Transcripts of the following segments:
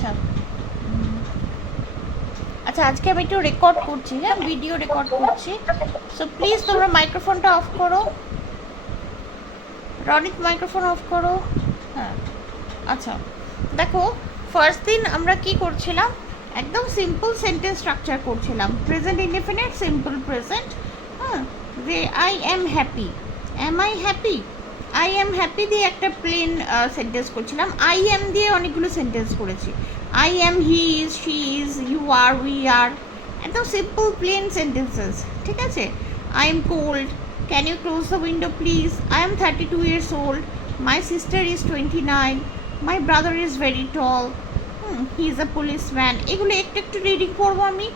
আচ্ছা আচ্ছা, আজকে আমি একটু রেকর্ড করছি, হ্যাঁ, ভিডিও রেকর্ড করছি। সো প্লিজ তোমরা মাইক্রোফোনটা অফ করো। রনিত মাইক্রোফোন অফ করো। হ্যাঁ, আচ্ছা দেখো, ফার্স্ট দিন আমরা কি করছিলাম, একদম সিম্পল সেন্টেন্স স্ট্রাকচার করছিলাম, প্রেজেন্ট ইনডেফিনিট, সিম্পল প্রেজেন্ট। হ্যাঁ, যে I am happy, am I happy, I am happy দিয়ে একটা প্লেন সেন্টেন্স করছিলাম। আই এম দিয়ে অনেকগুলো সেন্টেন্স করেছি। I am, he is, she is, you are, we are, একদম সিম্পল প্লেন সেন্টেন্সেস। ঠিক আছে? I am cold, can you close the window please, I am 32 years old, my sister is 29, my brother is very tall, he is a policeman. এগুলো একটু একটু reading করবো আমি।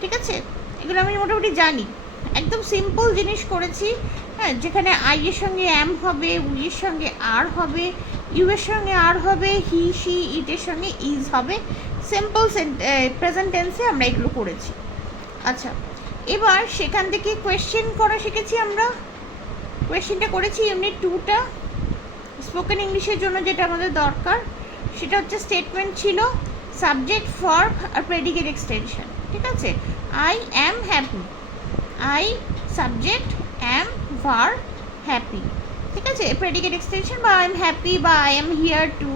ঠিক আছে? এগুলো আমি মোটামুটি জানি। একদম সিম্পল জিনিস করেছি। হ্যাঁ, যেখানে আই এর সঙ্গে এম হবে, উই এর সঙ্গে আর হবে, ইউ এর সঙ্গে আর হবে, হি শি ইটের সঙ্গে ইজ হবে। সিম্পল প্রেজেন্ট টেন্সে আমরা এগুলো করেছি। আচ্ছা, এবার সেখান থেকে কোয়েশ্চেন করা শিখেছি আমরা। কোয়েশ্চেনটা করেছি ইউনিট 2টা স্পোকেন ইংলিশের জন্য। যেটা আমাদের দরকার সেটা হচ্ছে স্টেটমেন্ট ছিল, সাবজেক্ট, ভার্ব আর প্রেডিকেট এক্সটেনশন। ঠিক আছে? I am happy, I subject, am verb, happy. ঠিক আছে? প্রেডিকেট এক্সটেনশন বা আই এম হ্যাপি বা I am here to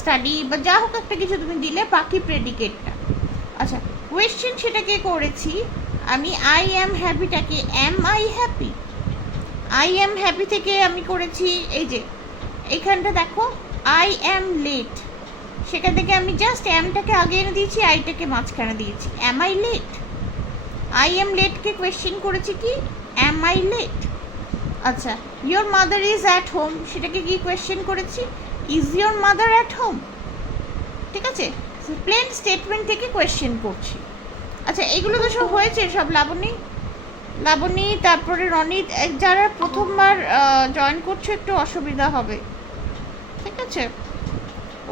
study বা যা হোক একটা কিছু তুমি দিলে, বাকি প্রেডিকেটটা। আচ্ছা, কোয়েশ্চেন সেটাকে করেছি আমি, আই অ্যাম হ্যাপিটাকে am I happy, I am happy থেকে আমি করেছি এই যে এইখানটা দেখো, আই অ্যাম লেট, সেখান থেকে আমি জাস্ট অ্যামটাকে আগে এনে দিয়েছি, আইটাকে মাঝখানে দিয়েছি, am I late. I am লেটকে কোয়েশ্চেন করেছি কি, অ্যাম আই লেট। আচ্ছা, your mother is at home, সেটাকে কি কোয়েশ্চেন করেছি, is your mother at home. ঠিক আছে? প্লেন স্টেটমেন্ট থেকে কোয়েশ্চেন করছি। আচ্ছা, এগুলো তো সব হয়েছে, সব লাবণী তারপরে রনিত, যারা প্রথমবার জয়েন করছো একটু অসুবিধা হবে। ঠিক আছে?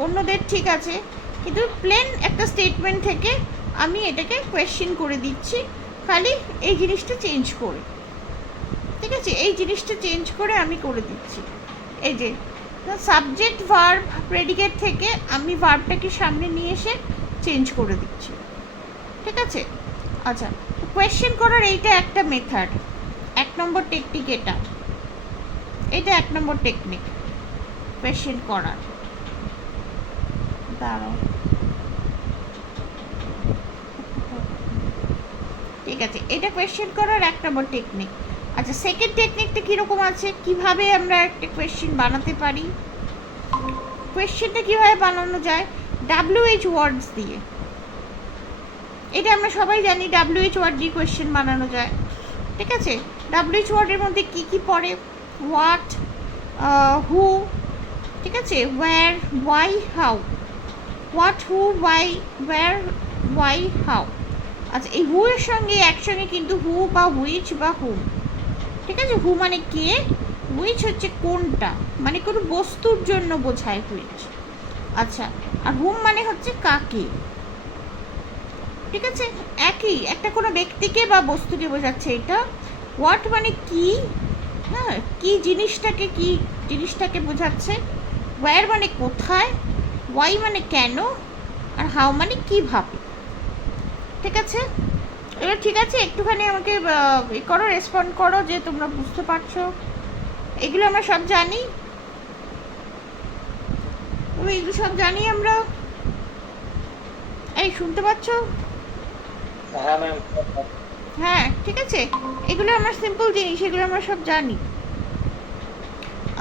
অন্যদের ঠিক আছে, কিন্তু প্লেন একটা স্টেটমেন্ট থেকে আমি এটাকে কোয়েশ্চেন করে দিচ্ছি, খালি এই জিনিসটা চেঞ্জ করে। ঠিক আছে? এই জিনিসটা চেঞ্জ করে আমি করে দিচ্ছি। এই যে সাবজেক্ট, ভার্ব, প্রেডিকেট থেকে আমি ভার্বটাকে সামনে নিয়ে এসে চেঞ্জ করে দিচ্ছি। ঠিক আছে? আচ্ছা, কোয়েশ্চেন করার এইটা একটা মেথড, 1 নম্বর টেকনিক এটা, এটা 1 নম্বর টেকনিক কোয়েশ্চেন করার। দাঁড়াও, ঠিক আছে, এটা কোয়েশ্চেন করার 1 নম্বর টেকনিক। আচ্ছা, সেকেন্ড টেকনিকটা কীরকম আছে, কিভাবে আমরা একটা কোয়েশ্চেন বানাতে পারি। কোয়েশ্চেনটা কীভাবে বানানো যায়, WH ওয়ার্ডস দিয়ে। এটা আমরা সবাই জানি, WH ওয়ার্ড দিয়ে কোয়েশ্চেন বানানো যায়। ঠিক আছে? WH ওয়ার্ডের মধ্যে কী কী পড়ে, হোয়াট, হু, ঠিক আছে, where, why, how. What, who, why, where, why, how. আচ্ছা, এই হু এর সঙ্গে একসঙ্গে কিন্তু হু বা হুইচ বা হুম। ঠিক আছে? হু মানে কে, হুইচ হচ্ছে কোনটা, মানে কোনো বস্তুর জন্য বোঝায় হুইচ। আচ্ছা, আর হুম মানে হচ্ছে কাকে। ঠিক আছে? একই, একটা কোনো ব্যক্তিকে বা বস্তুকে বোঝাচ্ছে এটা। হোয়াট মানে কি, হ্যাঁ, কি জিনিসটাকে বোঝাচ্ছে। ওয়্যার মানে কোথায়, ওয়াই মানে কেন, আর হাউ মানে কীভাবে। ঠিক আছে? এবার ঠিক আছে, একটুখানি আমাকে করো, রেসপন্ড করো যে তোমরা বুঝতে পারছো। এগুলো আমরা সব জানি, এগুলো সব জানি আমরা। এই শুনতে পাচ্ছ? হ্যাঁ ম্যাম। হ্যাঁ, ঠিক আছে, এগুলো আমরা সিম্পল জিনিস, এগুলো আমরা সব জানি।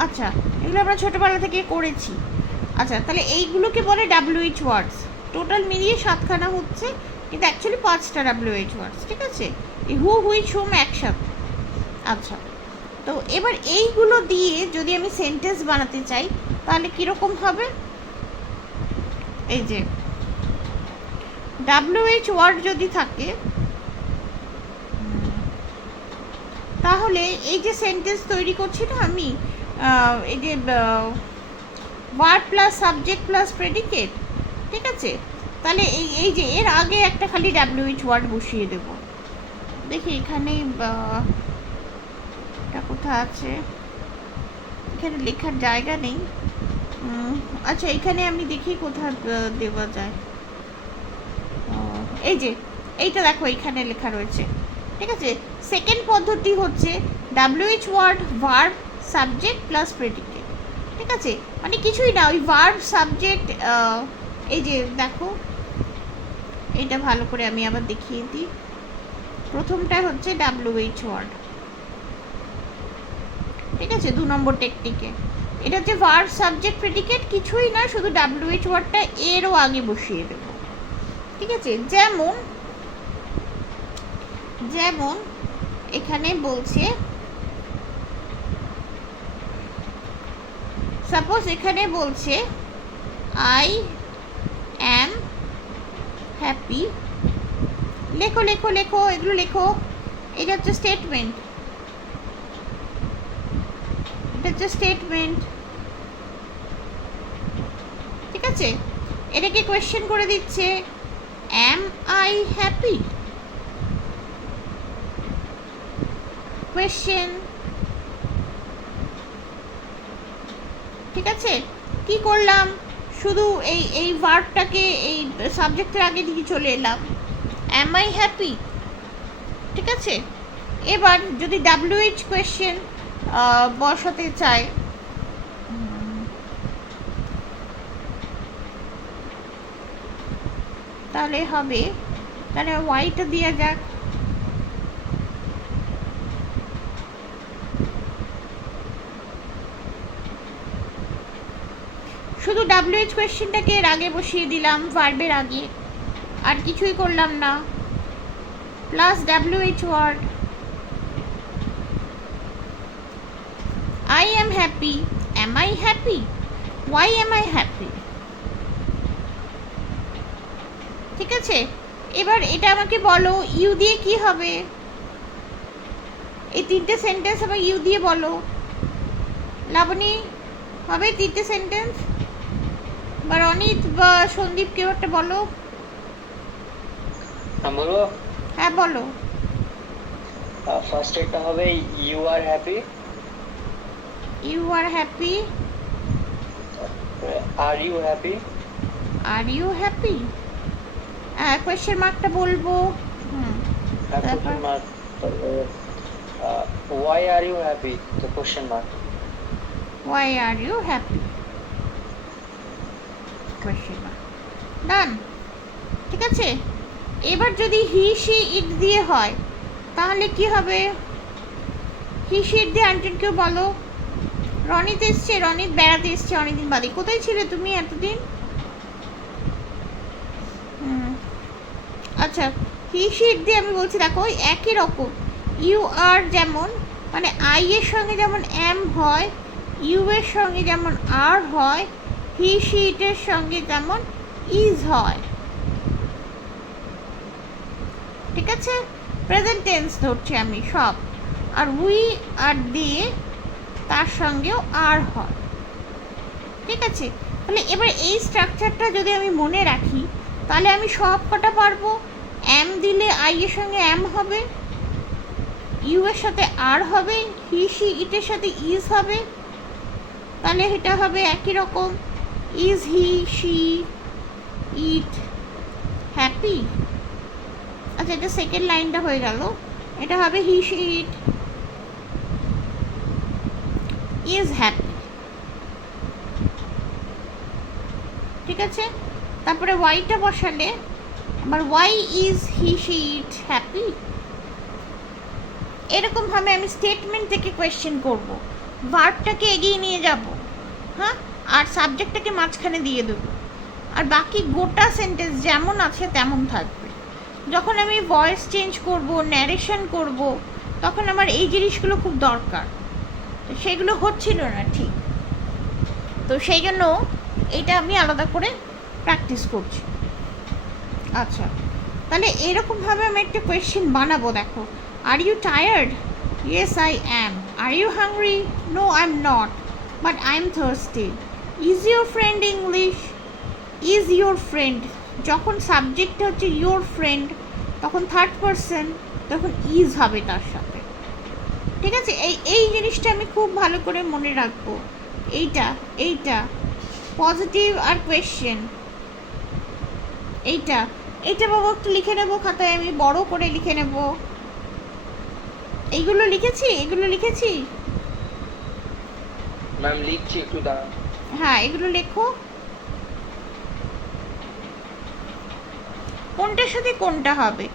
আচ্ছা, এগুলো আমরা ছোটোবেলা থেকে করেছি। আচ্ছা, তাহলে এইগুলোকে বলে WH ওয়ার্ডস। টোটাল মিলিয়ে 7খানা হচ্ছে, কিন্তু অ্যাকচুয়ালি 5টা WH ওয়ার্ডস। ঠিক আছে? এই হু, হুইচ, হুম একসাথে। আচ্ছা, তো এবার এইগুলো দিয়ে যদি আমি সেন্টেন্স বানাতে চাই তাহলে কীরকম হবে, এই যে WH ওয়ার্ড যদি থাকে তাহলে এই যে সেন্টেন্স তৈরি করছি না আমি, এই যে verb plus subject plus predicate. ঠিক আছে? তাহলে এই যে এর আগে একটা খালি WH ওয়ার্ড বসিয়ে দেব। দেখি এখানে এটা কোথায় আছে, এখানে লেখার জায়গা নেই। আচ্ছা, এখানে আমি দেখি কোথায় দেওয়া যায়। এই যে এইটা দেখো এইখানে লেখা রয়েছে, ঠিক আছে। সেকেন্ড পদ্ধতি হচ্ছে WH word verb subject plus predicate, ঠিক আছে। মানে কিছুই না, ওই ভার্ব সাবজেক্ট, এই যে দেখো এইটা ভালো করে আমি আবার দেখিয়ে দিই। প্রথমটা হচ্ছে WH ওয়ার্ড, ঠিক আছে, 2 নম্বর টেকনিকে। এটা হচ্ছে ভার্ব সাবজেক্ট প্রেডিকেট, কিছুই না, শুধু WH ওয়ার্ডটা এরও আগে বসিয়ে দেব, ঠিক আছে। যেমন যেমন এখানে বলছে, সাপোজ এখানে বলছে আই অ্যাম হ্যাপি, লেখো লেখো লেখো, এগুলো লেখো। এটা হচ্ছে স্টেটমেন্ট, এটা হচ্ছে স্টেটমেন্ট, ঠিক আছে। এটাকে কোয়েশ্চেন করে দিচ্ছে, অ্যাম আই হ্যাপি, কোয়েশ্চেন, ঠিক আছে। কি করলাম, শুধু এই ভার্বটাকে এই সাবজেক্টের আগে দিয়ে চলে এলাম, অ্যাম আই হ্যাপি, ঠিক আছে। এবার যদি WH কোয়েশ্চেন বসাতে চাই, তাহলে হবে, তাহলে ওয়াইটা দেওয়া যাক, শুধু WH কোয়েশ্চেনটাকে এর আগে বসিয়ে দিলাম, ভার্বের আগে, আর কিছুই করলাম না, plus WH word, I am happy, am I happy, why am I happy, ঠিক আছে। এবার এটা আমাকে বলো ইউ দিয়ে কি হবে, এই তিনটে সেন্টেন্স আবার ইউ দিয়ে বলো। লাবণী, হবে তিনটে সেন্টেন্স? বা রনিত বা সন্দীপ, কেউ একটা বলো। বলবো? হ্যাঁ বলো। ফার্স্ট একটা হবে you are happy, you are happy, are you happy, are you happy, question মার্কটা বলবো, question mark, why are you happy, তো question mark, why are you happy, question mark, done, ঠিক আছে। এবার যদি হি শি ইট দিয়ে হয় তাহলে কি হবে, হি শি ইট দিয়ে আনটেন কেউ বলো। রনিত এসছে, রনিত বেড়াতে এসছে অনেকদিন বাদে, কোথায় ছিলে তুমি এতদিন? আচ্ছা, হি শি ইট দিয়ে আমি বলছি, দেখো ওই একই রকম, ইউ আর যেমন, মানে আই এর সঙ্গে যেমন এম হয়, ইউ এর সঙ্গে যেমন আর হয়, হি শি ইটের সঙ্গে যেমন ইজ হয়, ঠিক আছে। প্রেজেন্ট টেন্স ধরছি আমি সব, আর উই আর দিয়ে তার সঙ্গেও আর হয়, ঠিক আছে। তাহলে এবার এই স্ট্রাকচারটা যদি আমি মনে রাখি তাহলে আমি সব কটা পারবো। এম দিলে আই এর সঙ্গে এম হবে, ইউ এর সাথে আর হবে, হি শি ইটের সাথে ইজ হবে, তাহলে এটা হবে একই রকম, is he she it happy. আচ্ছা, এটা সেকেন্ড লাইনটা হয়ে গেল, এটা হবে he she it is happy, ঠিক আছে। তারপরে ওয়াইটা বসালে আবার why is he she it happy. এরকমভাবে আমি স্টেটমেন্ট থেকে কোয়েশ্চেন করব, ভার্বটাকে এগিয়ে নিয়ে যাব, হ্যাঁ, আর সাবজেক্টটাকে মাঝখানে দিয়ে দেবো, আর বাকি গোটা সেন্টেন্স যেমন আছে তেমন থাকবে। যখন আমি ভয়েস চেঞ্জ করব, ন্যারেশন করব, তখন আমার এই জিনিসগুলো খুব দরকার, তো সেগুলো হচ্ছিল না ঠিক, তো সেই জন্য এইটা আমি আলাদা করে প্র্যাকটিস করছি। আচ্ছা, তাহলে এরকমভাবে আমি একটা কোয়েশ্চেন বানাবো, দেখো, are you tired, yes I am, are you hungry, no I am not, but I am thirsty, is your friend English, is your friend, যখন সাবজেক্টটা হচ্ছে ইউর ফ্রেন্ড তখন থার্ড পারসন, তখন ইজ হবে তার সাথে, ঠিক আছে। এই জিনিসটা আমি খুব ভালো করে মনে রাখবো, এইটা পজিটিভ আর কোয়েশ্চেন, এইটা এইটা বাবা একটু লিখে নেব খাতায়, আমি বড় করে লিখে নেব। এইগুলো লিখেছি। ম্যাম লিখছি, একটু দাঁড়া। হ্যাঁ, এগুলো লেখো। কোনটার সাথে কোনটা হবে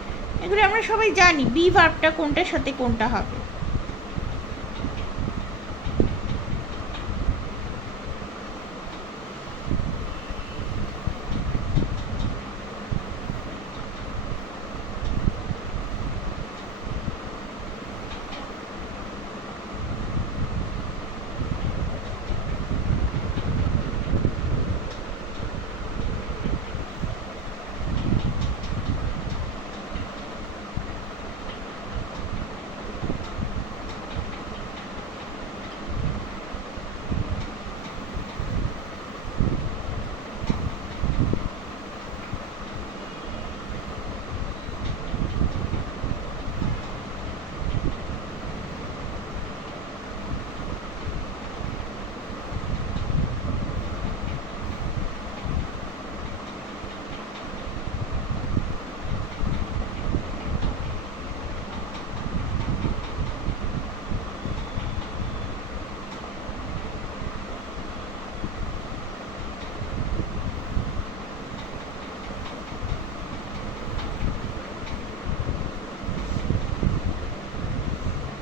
এগুলো আমরা সবাই জানি, বি ভার্বটা কোনটার সাথে কোনটা হবে।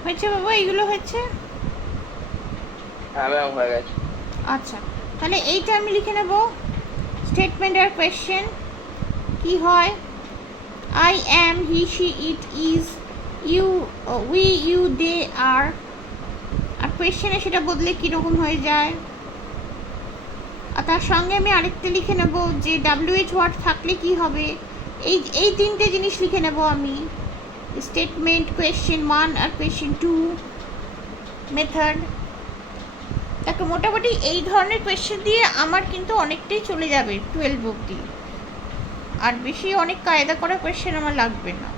হয়েছে বাবা, এইগুলো হয়েছে। হ্যাঁ ম্যাম, হয়ে গেছে। আচ্ছা, তাহলে এইটা আমি লিখে নেব। স্টেটমেন্ট আর কোয়েশ্চেন কি হয়? I am, he, she, it, is, you, we, you, they, are. আর কোয়েশ্চেনে সেটা বদলে কীরকম হয়ে যায়। আর তার সঙ্গে আমি আরেকটা লিখে নেব যে WH ওয়ার্ড থাকলে কি হবে। এই তিনটে জিনিস লিখে নেব আমি। স্টেটমেন্ট, কোয়েশ্চেন 1 আর কোয়েশ্চেন 2, মেথড। তাকে মোটামুটি এই ধরনের কোয়েশ্চেন দিয়ে আমার কিন্তু অনেকটাই চলে যাবে 12 অবধি। আর বেশি অনেক কায়দা করা কোয়েশ্চেন আমার লাগবে না।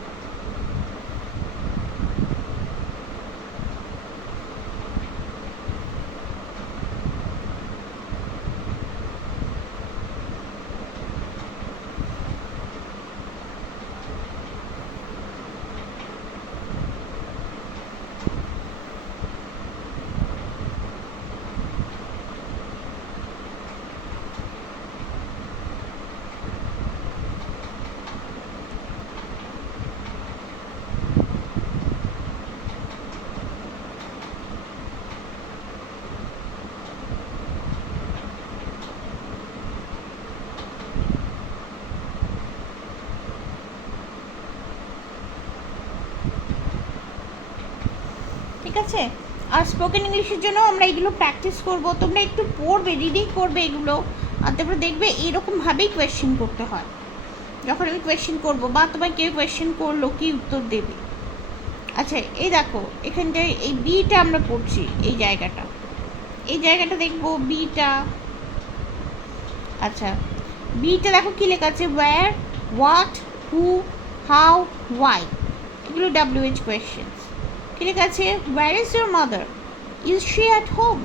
ঠিক আছে। আর স্পোকেন ইংলিশের জন্য আমরা এগুলো প্র্যাকটিস করব। তোমরা একটু পড়বে, রিডিং করবে এগুলো, আর তারপরে দেখবে এইরকমভাবেই কোয়েশ্চেন করতে হয়। যখন আমি কোয়েশ্চেন করবো বা তোমায় কেউ কোয়েশ্চেন করলো, কি উত্তর দেবে। আচ্ছা, এই দেখো এখানটায় এই বিটা আমরা পড়ছি, এই জায়গাটা দেখবো বিটা। আচ্ছা, বিটা দেখো কি লেখা আছে, where, what, who, how, why. এগুলো WH কোয়েশ্চেন্স। কি লেখা আছে, where is your mother, is she at home,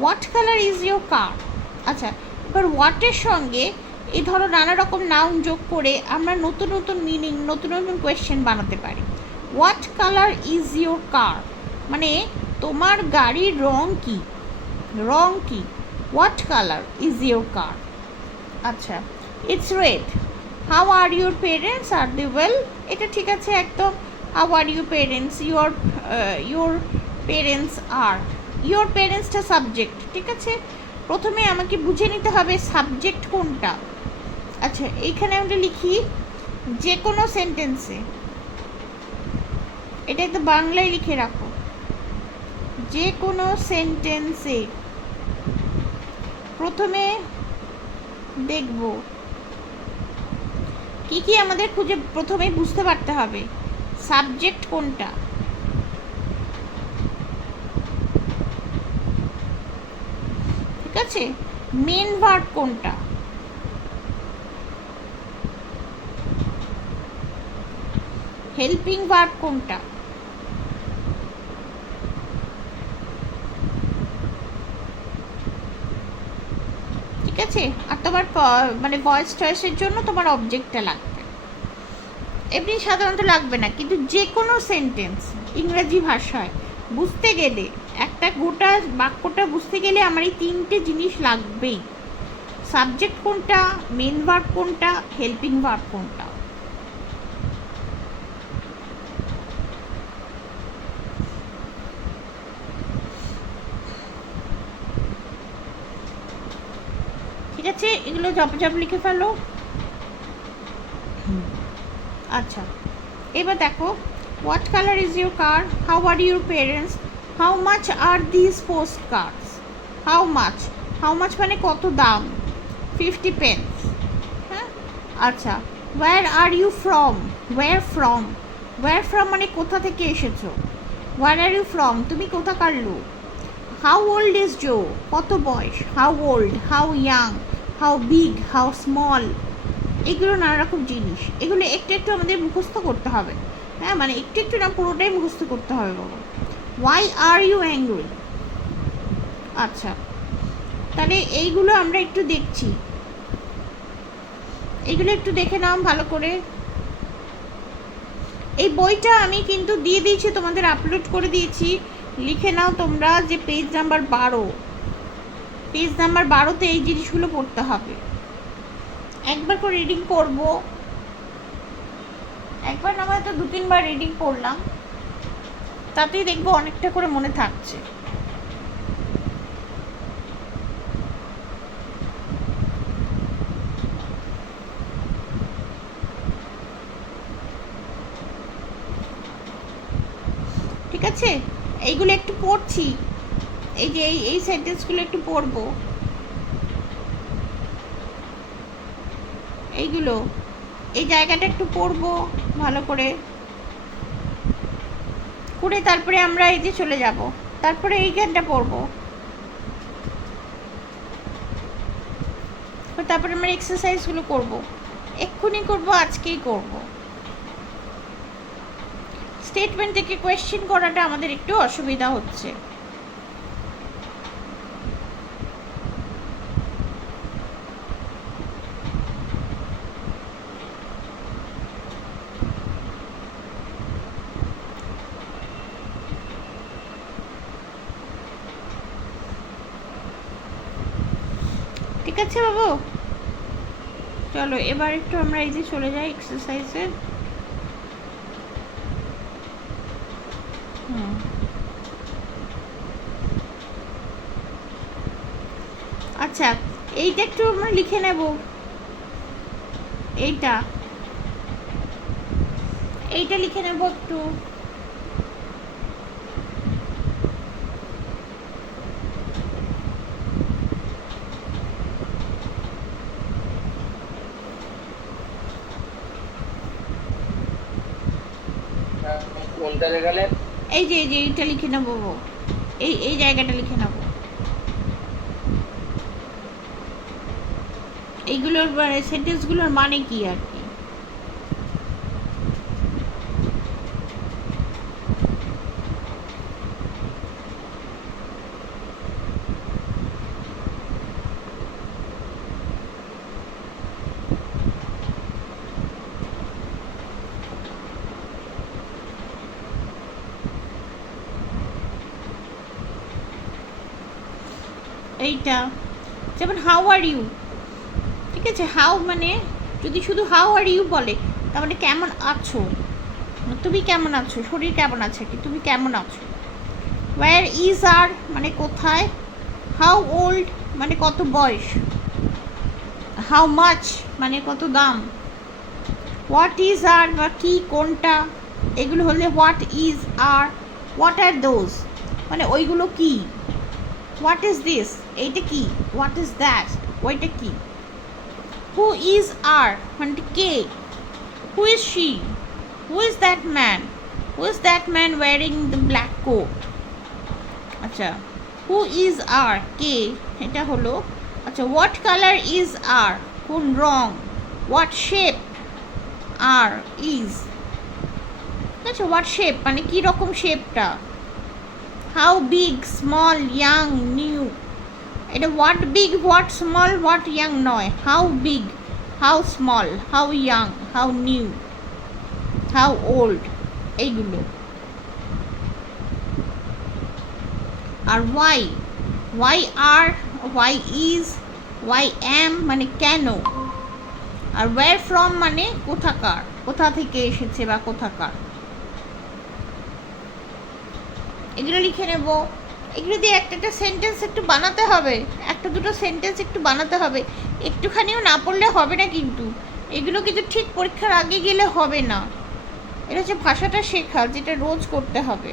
what colour is your car. আচ্ছা, এবার হোয়াটের সঙ্গে এই ধরো নানা রকম নাউন যোগ করে আমরা নতুন নতুন মিনিং, নতুন নতুন কোয়েশ্চেন বানাতে পারি। What colour is your car মানে তোমার গাড়ির রং কি, what colour is your car. আচ্ছা, it's red, how are your parents, are they well. এটা ঠিক আছে একদম। How are your parents, your parents are, your পেরেন্টসটা সাবজেক্ট। ঠিক আছে, প্রথমে আমাকে বুঝে নিতে হবে সাবজেক্ট কোনটা। আচ্ছা, এইখানে আমরা লিখি যে কোনো সেন্টেন্সে, এটা তো বাংলায় লিখে রাখো, যে কোনো সেন্টেন্সে প্রথমে দেখব কি কি আমাদের খুঁজে প্রথমে বুঝতে পারতে হবে সাবজেক্ট কোনটা। ঠিক আছে, মেন ভার্ব কোনটা, হেল্পিং ভার্ব কোনটা। ঠিক আছে, আর তোমার মানে ভয়েস চয়েসের জন্য তোমার অবজেক্টটা লাগবে। এমনি সাধারণত লাগবে না, কিন্তু যে কোনো সেন্টেন্স ইংরেজি ভাষায় বুঝতে গেলে, একটা গোটা বাক্যটা বুঝতে গেলে আমার এই তিনটে জিনিস লাগবেই। সাবজেক্ট কোনটা, মেন ভার্ব কোনটা, হেল্পিং ভার্ব কোনটা। ঠিক আছে, এগুলো ঝপঝপ লিখে ফেলো। আচ্ছা, এবার দেখো, what colour is your car, how are your parents, how much are this post cards. How much, how much মানে কত দাম, 50 pence। হ্যাঁ, আচ্ছা, where are you from, where from মানে কোথা থেকে এসেছো। ওয়্যার আর ইউ ফ্রম, তুমি কোথাকার লোক। হাউ ওল্ড ইজ জো, কত বয়স। How old, how young, how big, how small. এগুলো নানা রকম জিনিস, এগুলো একটু একটু আমাদের মুখস্থ করতে হবে। হ্যাঁ, মানে একটু একটু না, পুরোটাই মুখস্থ করতে হবে বাবা। Why are you angry. আচ্ছা, তাহলে এইগুলো আমরা একটু দেখছি, এইগুলো একটু দেখে নাও ভালো করে। এই বইটা আমি কিন্তু দিয়ে দিয়েছি, তোমাদের আপলোড করে দিয়েছি, লিখে নাও তোমরা যে পেজ নাম্বার 12, পেজ নাম্বার 12তে এই জিনিসগুলো পড়তে হবে। একবার করে রিডিং করব, একবার না হয়তো 2-3 বার রিডিং করলাম, তাতেই দেখবো অনেকটা করে মনে থাকছে। ঠিক আছে, এইগুলো একটু পড়ছি, এই যে এই সেন্টেন্সগুলো একটু পড়বো, এইগুলো, এই জায়গাটা একটু পড়বো ভালো করে করে, তারপরে আমরা এই যে চলে যাব, তারপরে এইখানটা পড়বো, তারপরে আমরা এক্সারসাইজগুলো করব, এক্ষুনি করব, আজকেই করব। স্টেটমেন্ট থেকে কোয়েশ্চেন করাটা আমাদের একটু অসুবিধা হচ্ছে। ঠিক আছে বাবু, চলো এবার একটু আমরা এই যে চলে যাই এক্সারসাইজে। আচ্ছা, এইটা একটু আমরা লিখে নেব, এইটা এইটা লিখে নেব একটু। কোনটা লেখালে? এই যে এইটা লিখে নেব, এই জায়গাটা লিখে নেব, এইগুলোর সেন্টেন্সগুলোর মানে কি আর কি। এইটা যেমন হাউ আর ইউ, ঠিক আছে, হাউ মানে যদি শুধু হাউ আর ইউ বলে, তার মানে কেমন আছো, তুমি কেমন আছো, শরীর কেমন আছে কি, তুমি কেমন আছো। ওয়্যার ইজ আর মানে কোথায়, হাউ ওল্ড মানে কত বয়স, হাউ মাচ মানে কত দাম, হোয়াট ইজ আর বা কি কোনটা, এগুলো হলে what is are, what are those মানে ওইগুলো কি, হোয়াট ইজ দিস এইটা কি, হোয়াট ইজ দ্যাট ওইটা কি, হু ইজ আর মানে কে, who is she, who is that man, who is that man wearing the black coat. আচ্ছা, হু ইজ আর কে, এটা হলো। আচ্ছা, হোয়াট কালার ইজ আর কোন রং, হোয়াট শেপ আর ইজ, আচ্ছা হোয়াট শেপ মানে কী রকম শেপটা, how big, small, young, new, এটা what big, what small, what young নয়, how big, how small, how young, how new. How old, এইগুলো। আর why are, why is, why am মানে কেন, আর ওয়্যার ফ্রম মানে কোথাকার, কোথা থেকে এসেছে বা কোথাকার, এগুলো লিখে নেব। এগুলো দিয়ে একটা সেন্টেন্স একটু বানাতে হবে, একটা দুটো সেন্টেন্স একটু বানাতে হবে, একটুখানিও না পড়লে হবে না কিন্তু, এগুলো কিন্তু ঠিক পরীক্ষার আগে গেলে হবে না। এটা হচ্ছে ভাষাটা শেখা, যেটা রোজ করতে হবে।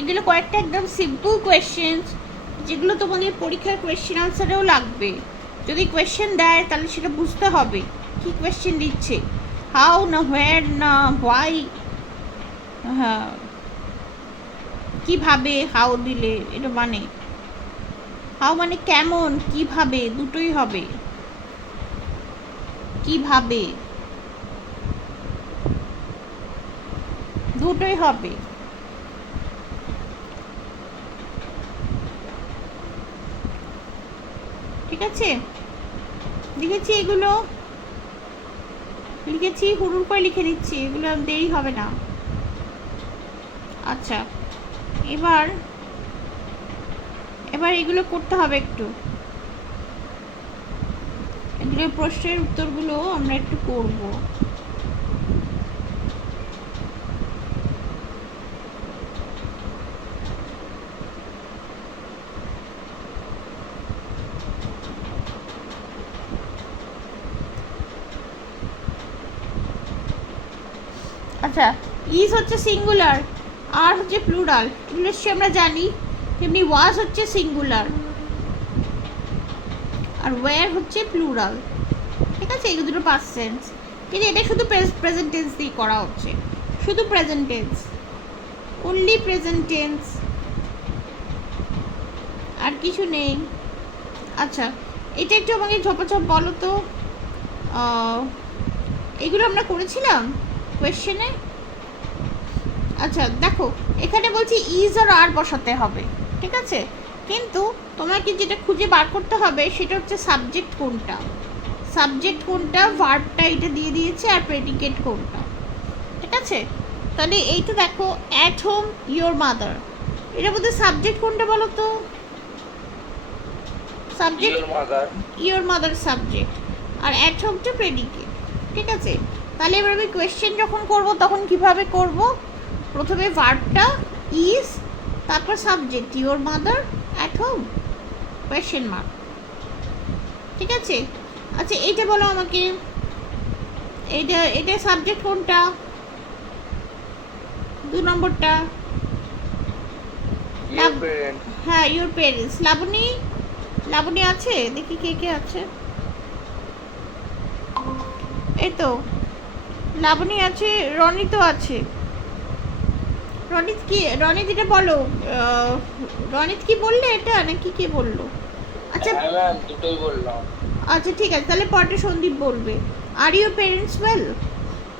এগুলো কয়েকটা একদম সিম্পল কোয়েশ্চেন্স, যেগুলো তোমাদের পরীক্ষার কোয়েশ্চেন আনসারেও লাগবে। যদি কোয়েশ্চেন দেয় তাহলে সেটা বুঝতে হবে কি কোয়েশ্চেন দিচ্ছে, হাউ না হোয়ার না হোয়াই, হ্যাঁ কিভাবে, হাউ দিলে এটা মানে, হাউ মানে কেমন, কিভাবে দুটোই হবে, কিভাবে দুটোই হবে। ঠিক আছে, লিখেছি এগুলো, লিখেছি, হুড়ুর করে লিখে দিচ্ছি, এগুলো দেরি হবে না। আচ্ছা, এবার এগুলো করতে হবে একটু, এগুলো প্রশ্নের উত্তরগুলো আমরা একটু করব। আচ্ছা, ইজ হচ্ছে সিঙ্গুলার, আর হচ্ছে প্লুরাল, ইংলিশে আমরা জানি, তেমনি ওয়াজ হচ্ছে সিঙ্গুলার, আর ওয়্যার হচ্ছে প্লুরাল। ঠিক আছে, এগুলো দুটো পাস্ট টেন্স, কিন্তু এটা শুধু প্রেজেন্ট টেন্স দিয়ে করা হচ্ছে, শুধু present tense, only present tense, আর কিছু নেই। আচ্ছা, এটা একটু আমাকে ঝপাঝপ বলো তো, এগুলো আমরা করেছিলাম কোয়েশ্চেনে। আচ্ছা দেখো, এখানে বলছি ইজ আর বসাতে হবে, ঠিক আছে, কিন্তু তোমাকে যেটা খুঁজে বার করতে হবে সেটা হচ্ছে সাবজেক্ট কোনটা, সাবজেক্ট কোনটা, ভার্বটা এটা দিয়ে দিয়েছে, আর প্রেডিকেট কোনটা। ঠিক আছে, তাহলে এইটা দেখো, অ্যাট হোম ইয়োর মাদার, এটার মধ্যে সাবজেক্ট কোনটা বলো তো, সাবজেক্ট ইয়োর মাদার সাবজেক্ট, আর অ্যাট হোমটা প্রেডিকেট। ঠিক আছে, তাহলে এবার আমি কোয়েশ্চেন যখন করব তখন কিভাবে করব, প্রথমে ভার্বটা ইজ, তারপর subject your mother, at home, question mark. ঠিক আছে, আচ্ছা এইটা বলো আমাকে, এটা সাবজেক্ট কোনটা, 2 নম্বরটা, হ্যাঁ ইয়োর পেরেন্টস। লাবণী আছে, দেখি কে কে আছে, এই তো লাবণী আছে, রনিত আছে। রনিত কি, রনিত এটা বলো, রনিত কি বললে এটা নাকি কে বললো? আচ্ছা দুটোই বললাম। আচ্ছা ঠিক আছে, তাহলে পরটা সন্দীপ বলবে, আর ইউর পেরেন্টস ওয়েল।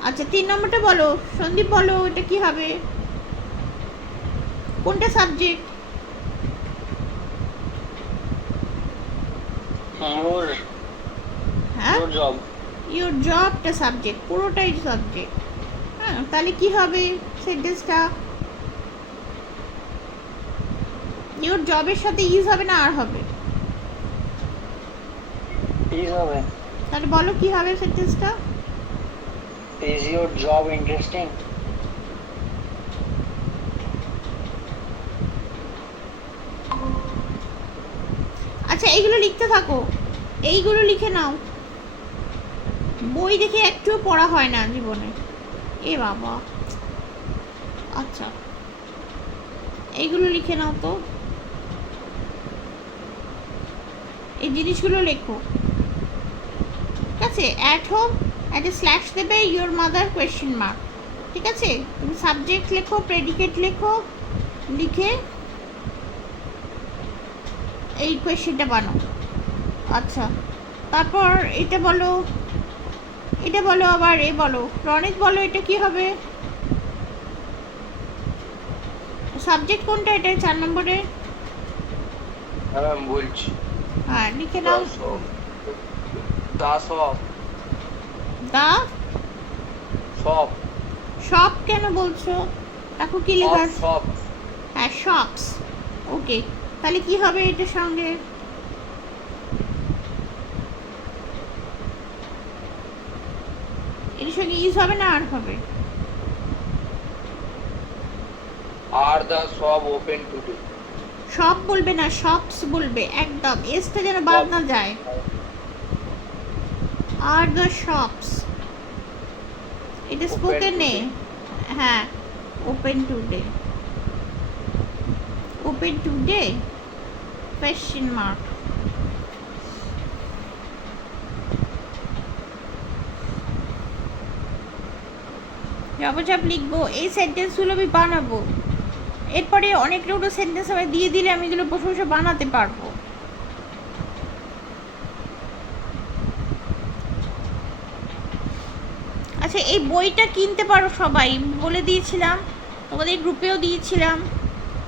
আচ্ছা 3 নম্বরটা বলো, সন্দীপ বলো এটা কি হবে, কোনটা সাবজেক্ট? হ্যাঁ ইউর জবটা সাবজেক্ট, পুরোটাই সাবজেক্ট। হ্যাঁ, তাহলে কি হবে সেন্টেন্সটা, ইউর জবের সাথে ইজ হবে না আর হবে? ইজ হবে। তাহলে বলো কি হবে সেন্টেন্সটা, ইজ ইওর জব ইন্টারেস্টিং। আচ্ছা এইগুলো লিখতে থাকো, এইগুলো লিখে নাও, বই দেখে একটুও পড়া হয় না জীবনে, এ বাবা। আচ্ছা এইগুলো লিখে নাও তো, এই জিনিসগুলো লেখো। ঠিক আছে, অ্যাট হোম একটা স্ল্যাশ দেবে, ইয়োর মাদার কোয়েশ্চেন মার্ক। ঠিক আছে, তুমি সাবজেক্ট লেখো, প্রেডিকেট লেখো, লিখে এই কোয়েশ্চেনটা বানাও। আচ্ছা, তারপর এটা বলো, এটা বলো, আবার এ বলো। রনিত বলো এটা কি হবে? সাবজেক্ট কোনটা এটা 4 নম্বরে? হ্যাঁ ম্যাম বলছি। হ্যাঁ লিখে নাও। দা সব দা সব শপ কেন বলছো? দেখো কি লেখা আছে। সব হ্যাঁ শপস। ওকে, তাহলে কি হবে এটার সঙ্গে? এর সঙ্গে ইজ হবে না আর হবে? আর দা সব ওপেন টুডে। শপ বলবে না, শপস বলবে একদম, এসটা যেন বাদ না যায়। আর দ্য শপস, এটা স্পোকেনে। হ্যাঁ, open today, open today question mark. জবচাপ লিখবো, এই সেন্টেন্সগুলো আমি বানাবো। এরপরে অনেকগুলো সেন্টেন্স আমি দিয়ে দিলে আমি এগুলো বসে বসে বানাতে পারবো। আচ্ছা, এই বইটা কিনতে পারো সবাই, বলে দিয়েছিলাম, তোমাদের গ্রুপেও দিয়েছিলাম।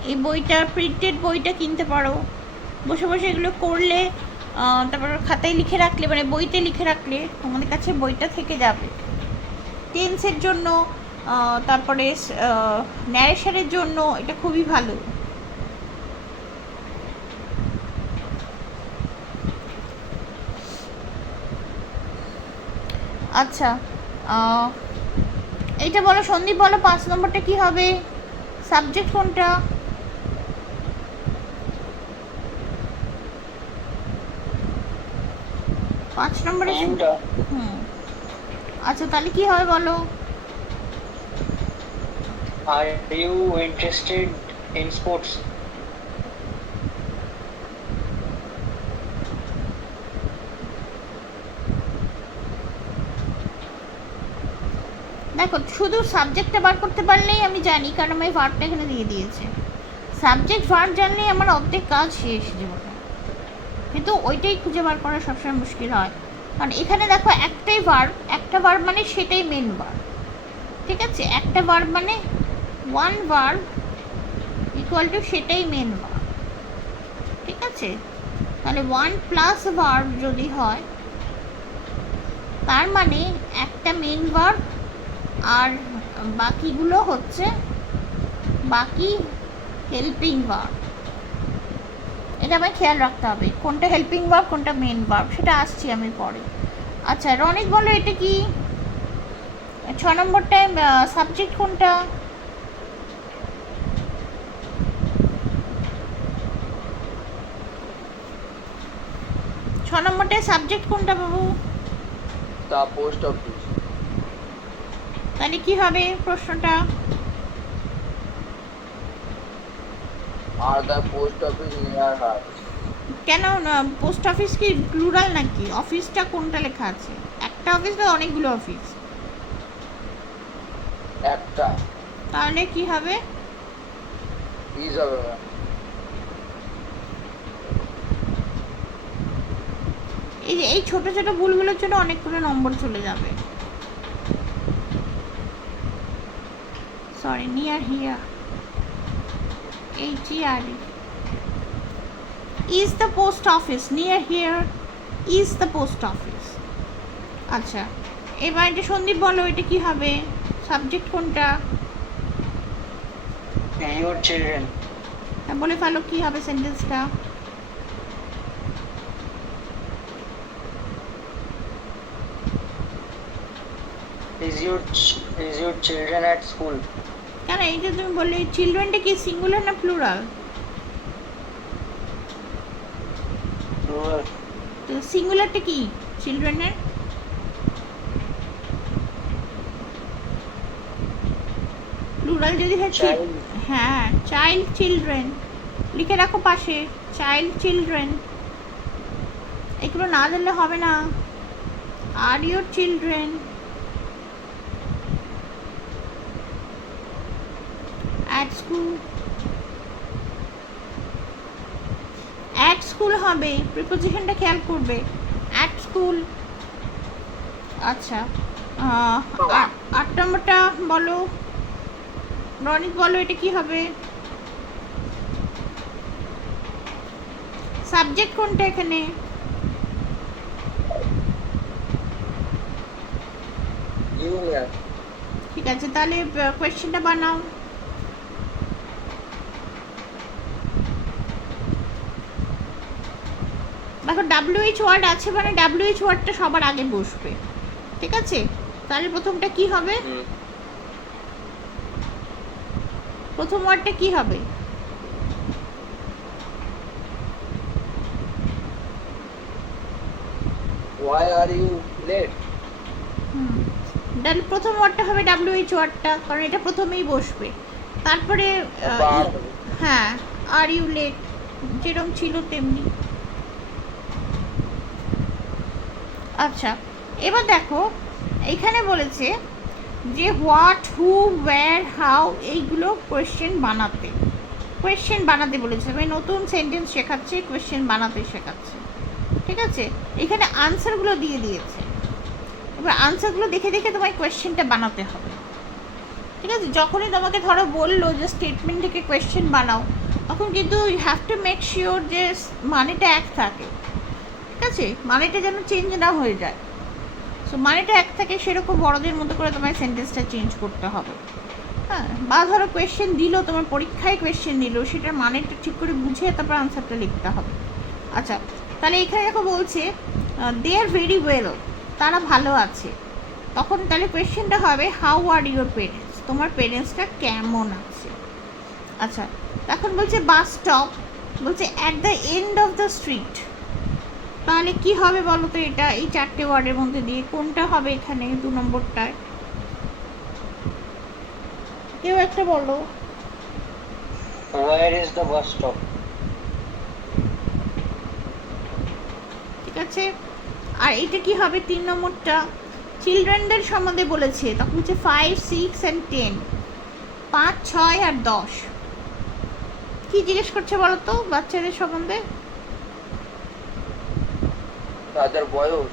এই বইটা, প্রিন্টেড বইটা কিনতে পারো। বসে বসে এগুলো করলে, তারপর খাতায় লিখে রাখলে, মানে বইতে লিখে রাখলে তোমাদের কাছে বইটা থেকে যাবে। টেন্সের জন্য, তারপরে ন্যারেশনের জন্য এটা খুবই ভালো। আচ্ছা, এইটা বলো সন্দীপ, বলো 5 নম্বরটা কি হবে? সাবজেক্ট কোনটা? পাঁচ নম্বরে। হুম, আচ্ছা তাহলে কি হবে বলো? Are you interested in sports? দেখো, শুধু সাবজেক্টটা বার করতে পারলেই আমি জানি, কারণ আমি ভার্বটা এখানে দিয়ে দিয়েছি। সাবজেক্ট ভার্ব জানলেই আমার অর্ধেক কাজ শেষ জীবনে। কিন্তু ওইটাই খুঁজে বার করা সবসময় মুশকিল হয়, কারণ এখানে দেখো একটাই ভার্ব, একটা ভার্ব মানে সেটাই মেন ভার্ব। ঠিক আছে, একটা ভার্ব মানে ওয়ান ভার্ব ইকুয়াল টু সেটাই মেন ভার্ব। ঠিক আছে, তাহলে ওয়ান প্লাস ভার্ব যদি হয়, তার মানে একটা মেন ভার্ব আর বাকিগুলো হচ্ছে বাকি হেল্পিং ভার্ব। এটা আমায় খেয়াল রাখতে হবে, কোনটা হেল্পিং ভার্ব কোনটা মেন ভার্ব, সেটা আসছি আমি পরে। আচ্ছা রনিত বলো এটা কি? 6 নম্বরটায় সাবজেক্ট কোনটা? ছ নম্বরটায় সাবজেক্ট কোনটা বাবু? The post office. তাহলে কি হবে প্রশ্নটা? Are the post office near her. কেন না, পোস্ট অফিস কি প্লুরাল নাকি? অফিসটা কোনটা লেখা আছে? একটা অফিস না অনেকগুলো অফিস? একটা। তাহলে কি হবে? ইজ হবে ম্যাম। এই যে এই ছোট ছোট ভুলগুলোর জন্য অনেকগুলো নম্বর চলে যাবে। Sorry, near here, HERE is the post office, near here is the post office. আচ্ছা, এবার এটা সন্দীপ বলো এটা কি হবে? সাবজেক্ট কোনটা? Your children. বলে ফেলো কি হবে সেন্টেন্সটা? Is your children at school? কেন, এই যে তুমি বললে চিলড্রেনটা কি সিঙ্গুলার না প্লুরাল? প্লুরাল। সিঙ্গুলারটা কি চিলড্রেনের? প্লুরাল যদি হয় Child. হ্যাঁ, চাইল্ড চিলড্রেন লিখে রাখো পাশে, চাইল্ড চিলড্রেন। এগুলো না জানলে হবে না। Are your children at school? At school হবে, প্রিপোজিশনটা খেয়াল করবে, অ্যাট স্কুল। আচ্ছা 8 নম্বরটা বলো, রনিত বলো এটা কি হবে? সাবজেক্ট কোনটা এখানে? জুনিয়র। ঠিক আছে, তাহলে কোয়েশ্চেনটা বানাও। দেখো WH ওয়ার্ড আছে মানে WH ওয়ার্ডটা সবার আগে বসবে, ঠিক আছে? তাহলে প্রথমটা কি হবে? প্রথম ওয়ার্ডটা কি হবে? Why are you late? প্রথম ওয়ার্ডটা হবে WH ওয়ার্ডটা, কারণ এটা প্রথমেই বসবে। তারপরে হ্যাঁ, আর ইউ লেট, যেরকম ছিল তেমনি। আচ্ছা, এবার দেখো এখানে বলেছে যে হোয়াট, হু, ওয়্যার, হাউ, এইগুলো কোয়েশ্চেন বানাতে বলেছে। মানে নতুন সেন্টেন্স শেখাচ্ছে, কোয়েশ্চেন বানাতে শেখাচ্ছে, ঠিক আছে? এখানে আনসারগুলো দিয়ে দিয়েছে, এবার আনসারগুলো দেখে দেখে তোমায় কোয়েশ্চেনটা বানাতে হবে, ঠিক আছে? যখনই তোমাকে ধরো বললো যে স্টেটমেন্ট থেকে কোয়েশ্চেন বানাও, তখন কিন্তু you have to make sure যে মানেটা এক থাকে, ঠিক আছে? মানেটা যেন চেঞ্জ না হয়ে যায়। সো মানেটা এক থাকে সেরকম বড়দের মতো করে তোমায় সেন্টেন্সটা চেঞ্জ করতে হবে, হ্যাঁ? বা ধরো কোয়েশ্চেন দিল, তোমার পরীক্ষায় কোয়েশ্চেন দিল, সেটার মানেটা ঠিক করে বুঝিয়ে তারপর আনসারটা লিখতে হবে। আচ্ছা, তাহলে এখানে দেখো বলছে দে আর ভেরি ওয়েল, তারা ভালো আছে। তখন তাহলে কোয়েশ্চেনটা হবে হাউ আর ইউর পেরেন্টস, তোমার পেরেন্টসটা কেমন আছে? আচ্ছা, তখন বলছে বাস স্টপ, বলছে at the end of the street. তাহলে কি হবে বলো তো? এটা এই 4টে ওয়ার্ডের মধ্যে দিয়ে কোনটা হবে এখানে 2 নম্বরটায়? কেউ একটা বলো। Where is the bus stop? ঠিক আছে, আর এটা কি হবে 3 নম্বরটা? চিলড্রেনদের সম্বন্ধে বলেছে, তখন হচ্ছে 5, 6 and 10, 5, 6 আর 10। কি জিজ্ঞেস করছে বলো তো বাচ্চাদের সম্বন্ধে? তাদের বয়স।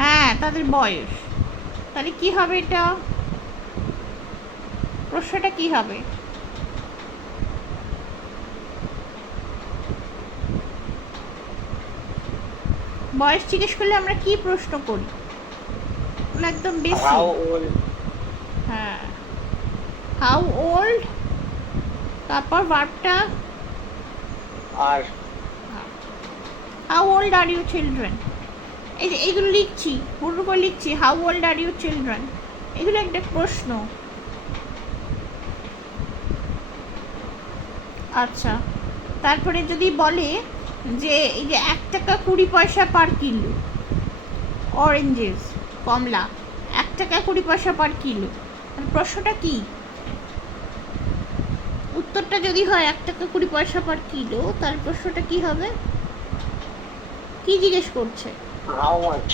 হ্যাঁ, তাদের বয়স। তাহলে কি হবে এটা? প্রশ্নটা কি হবে? বয়স জিজ্ঞেস করলে আমরা কি প্রশ্ন করি? একদম বেশি। How old? হ্যাঁ, হাউ ওল্ড, তারপর ভার্বটা are how old are you children. এই যে এইগুলো লিখছি, পুরো করে লিখছি, how old are you children, এগুলো একটা প্রশ্ন। আচ্ছা, তারপরে যদি বলে যে এই যে 1 টাকা 20 পয়সা পার কিলো অরেঞ্জেস, কমলা 1 টাকা 20 পয়সা পার কিলো, তাহলে প্রশ্নটা কি? উত্তরটা যদি হয় 1 টাকা 20 পয়সা পার কিলো, তাহলে প্রশ্নটা কি হবে? কি জিজ্ঞেস করছে? how much?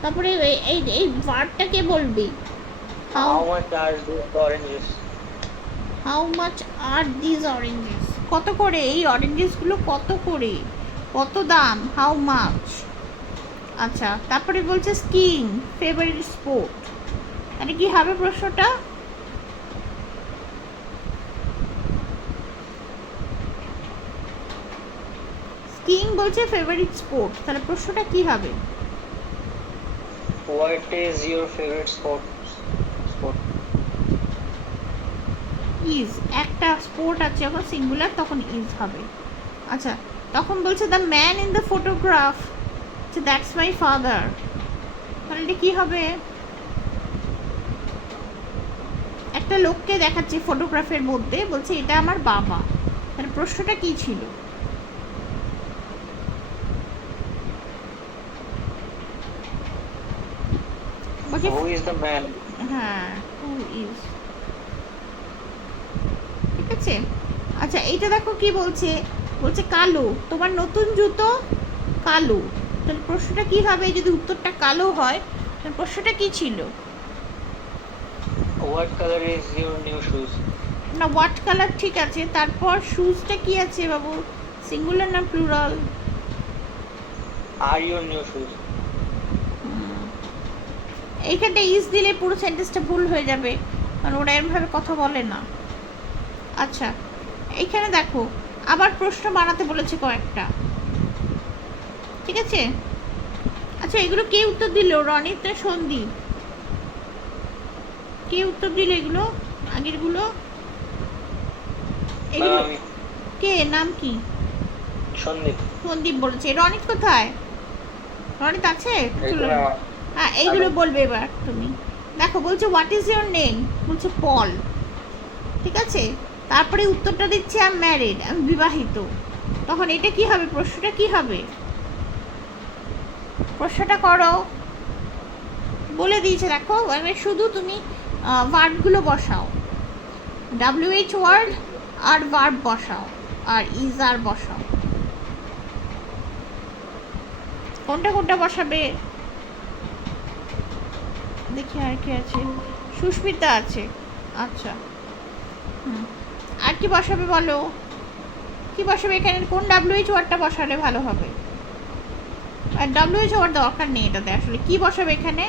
তারপরে এই এই ভার্বটা কে বলবি? How much are these oranges? How much are this oranges, কত করে এই অরেঞ্জেসগুলো, কত করে, কত দাম, হাউ মাচ। আচ্ছা, তারপরে বলছে স্কিইং ফেভারিট স্পোর্ট, তাহলে কি হবে প্রশ্নটা? স্কিইং বলছে ফেভারিট স্পোর্ট, তাহলে প্রশ্নটা কি হবে? What is your favorite sport? Is, একটা স্পোর্ট আছে, যখন সিঙ্গুলার তখন ইজ হবে। আচ্ছা, তখন বলছে the man in the photograph, that's my father, তাহলে এটা কি হবে? একটা লোককে দেখাচ্ছে ফটোগ্রাফের মধ্যে, বলছে এটা আমার বাবা, তাহলে প্রশ্নটা কি ছিল? বলছে Who is the man? হ্যাঁ, হু ইজ, ঠিক আছে। আচ্ছা, এইটা দেখো কি বলছে, বলছে কালো, তোমার নতুন জুতো কালো, তাহলে প্রশ্নটা কি হবে? যদি উত্তরটা কালো হয় তাহলে প্রশ্নটা কি ছিল? What color is your new shoes? না, হোয়াট কালার ঠিক আছে, তারপর শুজটা কি আছে বাবু? সিঙ্গুলার না plural? Are your new shoes? এইখানটা ইজ দিলে পুরো সেন্টেন্সটা ভুল হয়ে যাবে, কারণ ওরা এরমভাবে কথা বলে না। আচ্ছা, এইখানে দেখো আবার প্রশ্ন বানাতে বলেছে কয়েকটা, ঠিক আছে? আচ্ছা, এগুলো কে উত্তর দিল? রনিত না সন্দীপ? কে উত্তর দিল এগুলো? আগেরগুলো এগুলো আমি কে? নাম কি? সন্দীপ। সন্দীপ বলেছে। রনিত কোথায়? রনিত আছে? চলো। এইগুলো হ্যাঁ, এইগুলো বলবে এবার তুমি। দেখো বলছে হোয়াট ইজ ইয়োর নেম, বলছে পল, ঠিক আছে? তারপরে উত্তরটা দিচ্ছে আই এম ম্যারিড, আমি বিবাহিত। তখন এটা কি হবে? প্রশ্নটা কি হবে? প্রশ্নটা করো, বলে দিয়েছে দেখো। মানে শুধু তুমি ভার্বগুলো বসাও, WH ওয়ার্ড আর ভার্ব বসাও, আর ইজ আর বসাও। কোনটা কোনটা বসাবে দেখি। আর কি আছে? সুস্মিতা আছে। আচ্ছা, আর কি বসাবে বলো? কি বসাবে এখানে? কোন WH ওয়ার্ডটা বসালে ভালো হবে? আর WH ওয়ার্ড দরকার নেই এটাতে। আসলে কি বসাবে এখানে?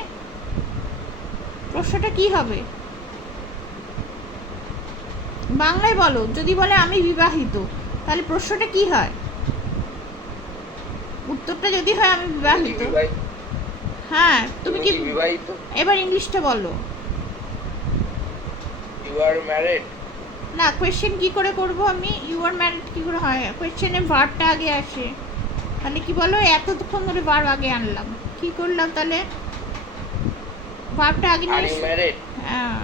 প্রশ্নটা কি হবে? বাংলায় বলো। যদি বলে আমি বিবাহিত, তাহলে প্রশ্নটা কি হয়? উত্তরটা যদি হয় আমি বিবাহিত, হ্যাঁ তুমি কি বিবাহিত? এবার ইংলিশটা বলো। You are married. না, কোয়েশ্চেন কি করে করব আমি? ইউ আর ম্যারিড কি করে হয়? কোয়েশ্চেনে ভার্বটা আগে আসে। তাহলে কি বলো, এতক্ষণ ধরে ভার্ব আগে আনলাম, কি করলাম তাহলে? ভার্বটা আগে আর নিয়ে ইউ ম্যারিড? হ্যাঁ,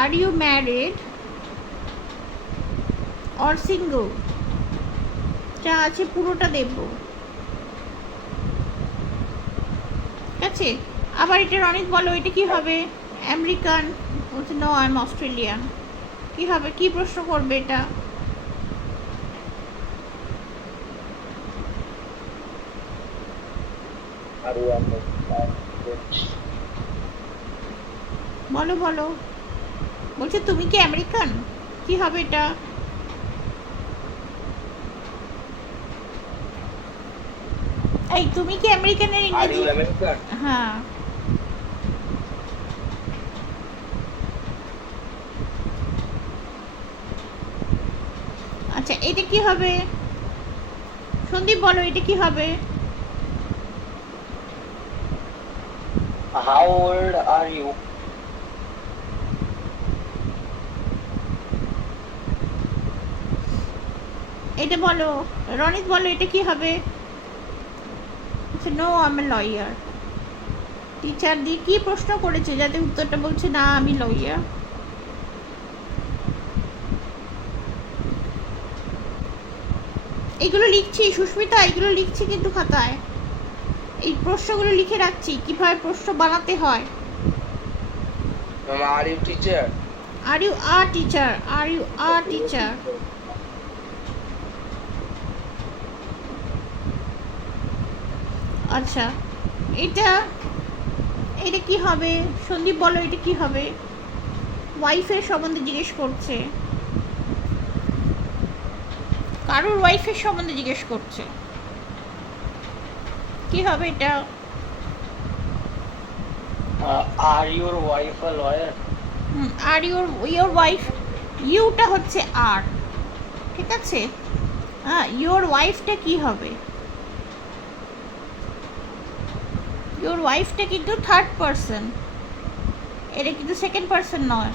are you married or single, যা আছে পুরোটা দেব, ঠিক আছে? আবার এটা অনেক বলো, এটা কি হবে? আমেরিকান, বলছে নো আই এম অস্ট্রেলিয়ান। কি হবে? কি প্রশ্ন করবে এটা? আর ইউ আর বলো বলো। বলছে তুমি কি আমেরিকান? কি হবে এটা? এই তুমি কি আমেরিকানের আর ইংরেজি? You American? হ্যাঁ, আচ্ছা এটা কি হবে? সন্দীপ বলো, এটা কি হবে? How old are you? এটা বলো। রনিত বলো, এটা কি হবে? No I am a lawyer. Teacher দিয়ে কি প্রশ্ন করেছে যাতে উত্তরটা বলছে না আমি লয়ার? এগুলো লিখছি সুস্মিতা, এগুলো লিখছি কিন্তু খাতায়। এই প্রশ্নগুলো লিখে রাখছি কিভাবে প্রশ্ন বানাতে হয়। Ma'am are you teacher? Are you a teacher, are you a teacher. আচ্ছা, এটা এটা কি হবে? সন্দীপ বলো, এটা কি হবে? ওয়াইফের সম্বন্ধে জিজ্ঞেস করছে, কারোর ওয়াইফের সম্বন্ধে জিজ্ঞেস করছে। কি হবে এটা? Are your wife a lawyer? Are your wife, ইউটা হচ্ছে আর, ঠিক আছে? হ্যাঁ, ইউর ওয়াইফটা কি হবে? ইউর ওয়াইফটা কিন্তু থার্ড পারসন, এটা কিন্তু সেকেন্ড পারসন নয়।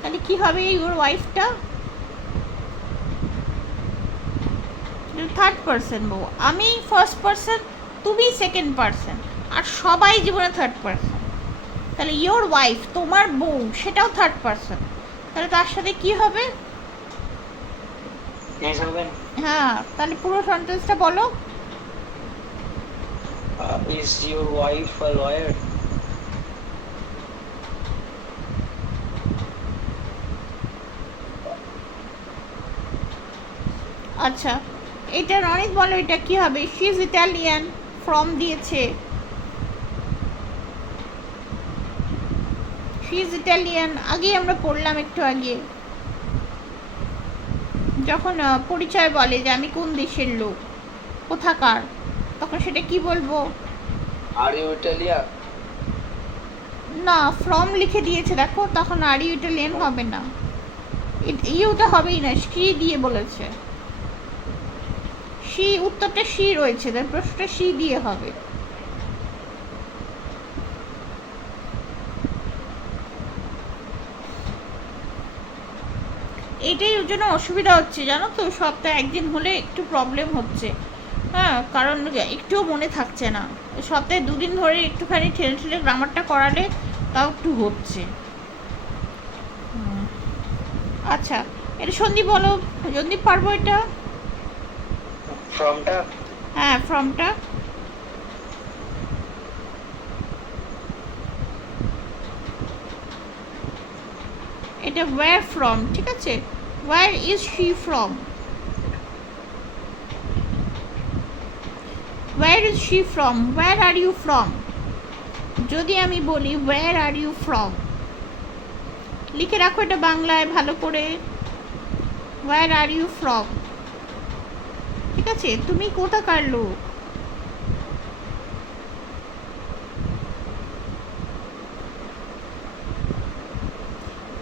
তাহলে কি হবে ইউর ওয়াইফটা? থার্ড পারসন বউ, আমি ফার্স্ট পারসন, তুমি সেকেন্ড পারসন, আর সবাই জীবনে থার্ড পারসন। তাহলে ইয়োর ওয়াইফ, তোমার বউ, সেটাও থার্ড পারসন। তাহলে তার সাথে কি হবে? Yes, Alvin. হ্যাঁ, তাহলে পুরো সেন্টেন্সটা বলো। Is your wife a lawyer? আচ্ছা, এটার অনেক বলো, এটা কি হবে? শি ইজ ইটালিয়ান, ফ্রম দিয়েছে। শি ইজ ইটালিয়ান আগেই আমরা পড়লাম একটু আগে। যখন পরিচয় বলে যে আমি কোন দেশের লোক, কোথাকার, তখন সেটা কি বলবো? Are you Italian? না, ফ্রম লিখে দিয়েছে দেখো, তখন আর ইউ ইটালিয়ান হবে না, ইউটা হবেই না, শি দিয়ে বলেছে। শি, উত্তরটা শি রয়েছে, তার প্রশ্নটা শি দিয়ে হবে। এটাই ওর জন্য অসুবিধা হচ্ছে জানো তো, সপ্তাহে একদিন হলে একটু প্রবলেম হচ্ছে। হ্যাঁ, কারণ একটুও মনে থাকছে না। সপ্তাহে দুদিন ধরে একটুখানি ঠেলে ঠেলে গ্রামারটা করালে তাও একটু হচ্ছে। আচ্ছা, এটা সন্দীপ বলো, সন্দীপ পারবো এটা? ফ্রমটা হ্যাঁ, ফ্রমটা। এটা ওয়্যার ফ্রম, ঠিক আছে? Where is she from? Where is she from? Where are you from? যদি আমি বলি ওয়্যার আর ইউ ফ্রম, লিখে রাখো এটা বাংলায় ভালো করে, ওয়্যার আর ইউ ফ্রম, ঠিক আছে? তুমি কোথাকার লোক?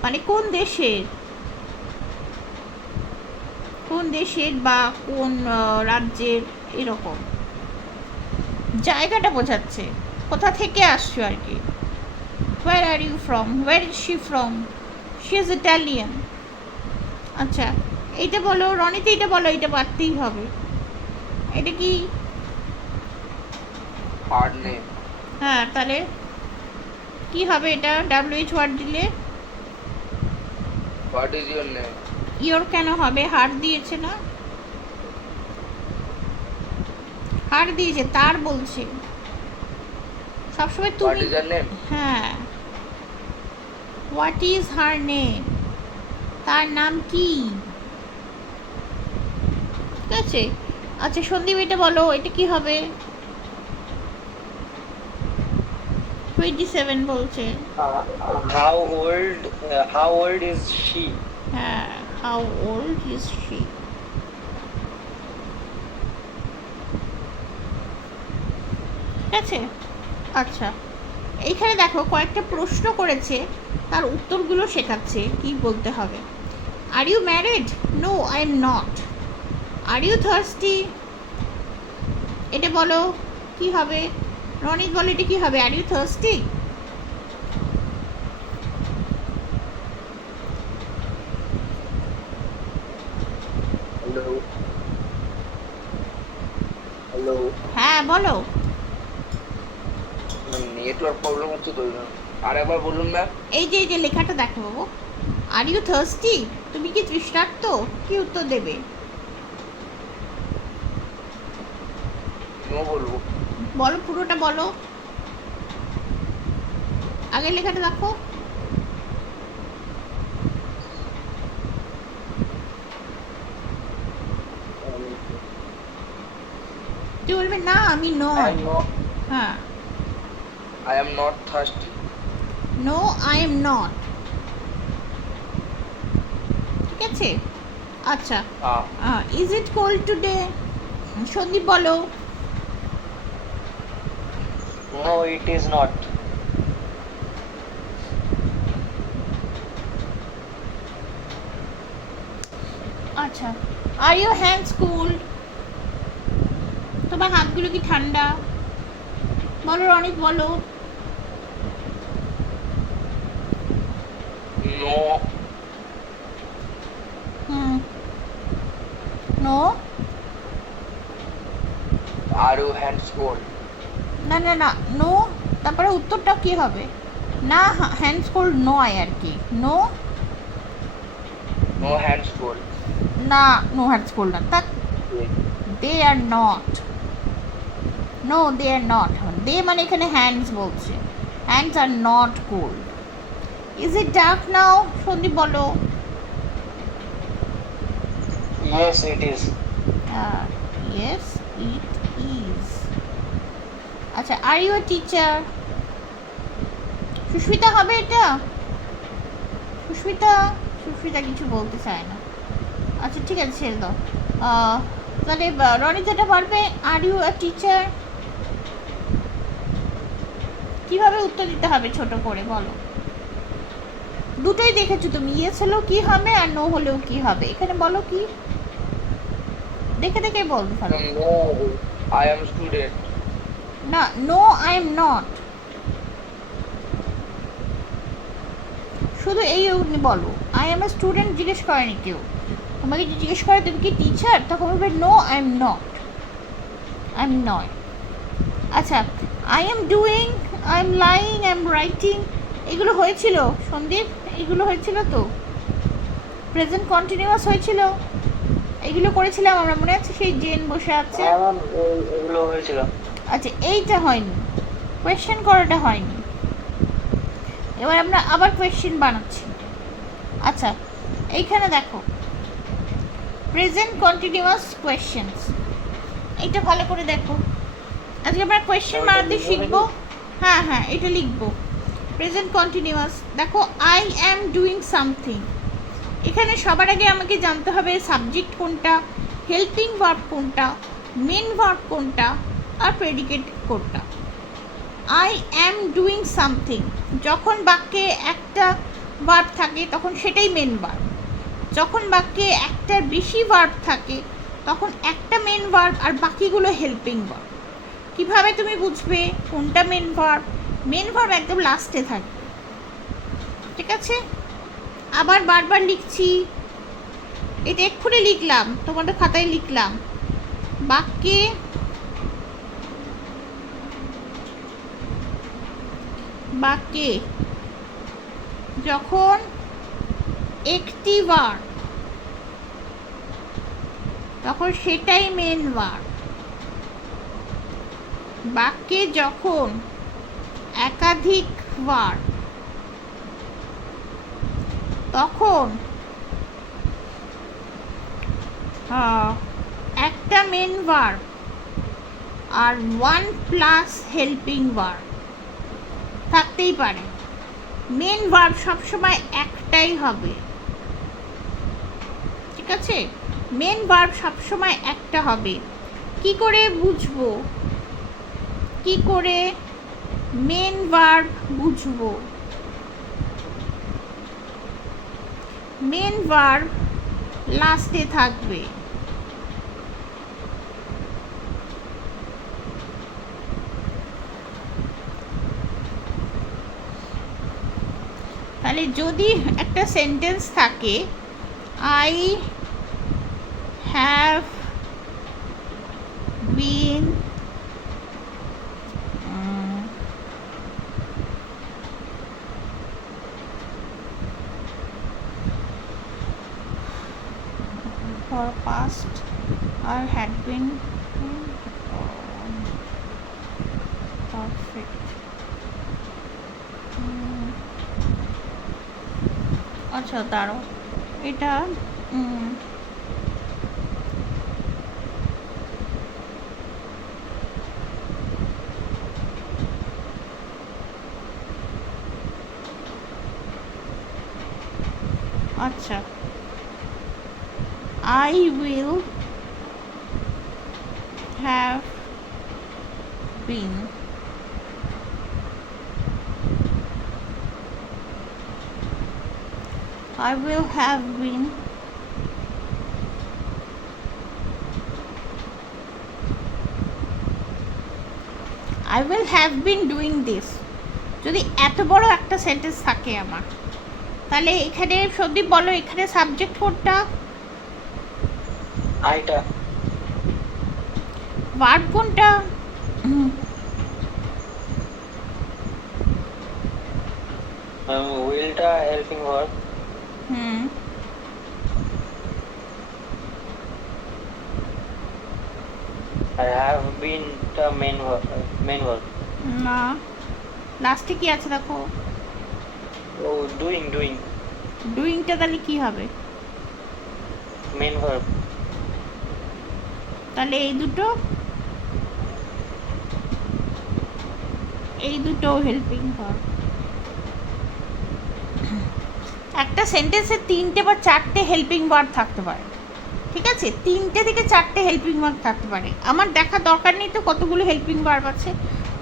মানে কোন দেশের, কোন দেশের বা কোন রাজ্যের, এরকম জায়গাটা বোঝাচ্ছে, কোথা থেকে আসছো আর কি। Where are you from? Where is she from? She is Italian. আচ্ছা, এইটা বলো রনিতে, এটা বলো, এটা পারতেই হবে। এটা কি? Hard name. হ্যাঁ, তাহলে কি হবে এটা? WH ওয়ার্ড দিলে what is your name? Your কেন হবে? হার দিয়েছে না, হার দিয়েছে, তার বলছে সবসময় হোয়াট তুমি। Is your name? হ্যাঁ, হোয়াট ইজ হার নেম, তার নাম কি, ঠিক আছে? আচ্ছা সন্দীপ, এটা বলো, এটা কি হবে? 27 বলছে। how old is she? হ্যাঁ, হাউ ওল্ড ইজ শি? ঠিক আছে। আচ্ছা, এইখানে দেখো কয়েকটা প্রশ্ন করেছে, তার উত্তরগুলো শেখাচ্ছে কি বলতে হবে। Are you married? No, I am not. Are you thirsty? এটা বলো কি হবে? রনিত বলো, এটা কি হবে? Are you thirsty? Hello hello. হ্যাঁ বলো। নেটওয়ার্ক প্রবলেম হচ্ছে তো, আর একবার বলুন ম্যাম। এই যে লেখাটা দেখো বাবু, আর ইউ থার্স্টি, তুমি কি তৃষ্ণার্ত? কি উত্তর দেবে? নো বলবো। বলো, পুরোটা বলো, আগের লেখাটা দেখো। তুই বলবে না আমি I নয়। know. হ্যাঁ, I am not thirsty. No I am not, ঠিক আছে? আচ্ছা, is it cold today? Sandeep বলো। No, it is not. আচ্ছা, আর ইউ হ্যান্ডস কোল্ড? তোমার হাতগুলো কি ঠান্ডা? বলো রনিত, বলো। No. No. Are you hands cold? না না না, নো, তারপরে উত্তরটা কি হবে? না, হ্যান্ডস কোল্ড নয় আর কি, নো। No hands cold. না, নো হ্যান্ডস কোল্ড না, তা they are not, no they are not. They মানে এখানে হ্যান্ডস বলছে, hands are not cold. Is it dark now? Sandeep বলো। Yes, it is. Yes it is. আচ্ছা, আর ইউ টিচার? সুস্মিতা হবে এটা? সুস্মিতা কিছু বলতে চায় না। আচ্ছা ঠিক আছে, ছেড়ে দাও। তাহলে রনি যেটা পারবে, আর ইউ আ টিচার, কিভাবে উত্তর দিতে হবে ছোট করে বলো। দুটোই দেখেছো তুমি, ইয়েস হলেও কি হবে আর নো হলেও কি হবে, এখানে বলো কি, দেখে দেখে বলতে পারো। No, I am student. না, নো আই এম নট, শুধু এই বলো। আই এম এ স্টুডেন্ট জিজ্ঞেস করেনি কেউ, তোমাকে যদি জিজ্ঞেস করে তুমি কি টিচার, তখন বলবে no I am not, I am নয়। আচ্ছা, I am doing, I am lying, I am writing, এগুলো হয়েছিল সন্দীপ, এগুলো হয়েছিল তো, প্রেজেন্ট কন্টিনিউয়াস হয়েছিল, এগুলো করেছিলাম আমরা, মনে আছে সেই জেন বসে আছে। হ্যাঁ ম্যাম, এগুলো হয়েছিল। আচ্ছা, এইটা হয়নি, কোয়েশ্চেন করাটা হয়নি। এবার আমরা আবার কোয়েশ্চেন বানাচ্ছি। আচ্ছা, এইখানে দেখো প্রেজেন্ট কন্টিনিউয়াস কোয়েশ্চেন্স, এইটা ভালো করে দেখো। আজকে আমরা কোয়েশ্চেন বানাতে শিখবো। হ্যাঁ হ্যাঁ, এটা লিখবো প্রেজেন্ট কন্টিনিউয়াস। দেখো, আই অ্যাম ডুইং সামথিং, এখানে সবার আগে আমাকে জানতে হবে সাবজেক্ট কোনটা, হেল্পিং ভার্ব কোনটা, মেন ভার্ব কোনটা, আর প্রেডিকেট কোনটা। আই অ্যাম ডুইং সামথিং, যখন বাক্যে একটা ভার্ব থাকে তখন সেটাই মেন ভার্ব, যখন বাক্যে একটার বেশি ভার্ব থাকে তখন একটা মেন ভার্ব আর বাকিগুলো হেল্পিং ভার্ব। কিভাবে তুমি বুঝবে কোনটা মেন ভার্ব? মেন ভার্ব একদম লাস্টে থাকবে, ঠিক আছে? আবার বারবার লিখছি, এটা এক্ষুনি লিখলাম, তোমাদের খাতায় লিখলাম, বাক্যে বাক্যে যখন একটি ভার্ব তখন সেটাই মেন ভার্ব, বাক্যে যখন একাধিক ভার্ব তখন একটা মেন ভার্ব আর 1 প্লাস হেল্পিং ভার্ব থাকতেই পারে। মেন ভার্ব সবসময় একটাই হবে, ঠিক আছে? মেন ভার্ব সবসময় একটা হবে। কি করে বুঝবো, কি করে মেন ভার্ব বুঝবো? মেন ভার্ব লাস্টে থাকবে, তাহলে যদি একটা সেন্টেন্স থাকে I have been for past or had been perfect, আচ্ছা দাঁড়াও, এটা আচ্ছা, I will have been I will have been I will have been doing this। যদি এত বড় একটা সেন্টেন্স থাকে আমার, তাহলে এখানে সন্দীপ বলো, এখানে সাবজেক্ট কোনটা, আইটা, ভার্ব কোনটা? উইলটা হেল্পিং ভার্ব, হুম, আর হ্যাভ বিন টা মেন ভার্ব। না, লাস্টে কি আছে দেখো, ও ডুইং, ডুইংটা তাহলে কি হবে? Main verb. তাহলে এই দুটো হেল্পিং ভার্ব। একটা সেন্টেন্সে 3টে বা 4টে হেল্পিং ভার্ব থাকতে পারে, ঠিক আছে, 3টে থেকে 4টে হেল্পিং ভার্ব থাকতে পারে। আমার দেখার দরকার নেই তো কতগুলো হেল্পিং ভার্ব আছে,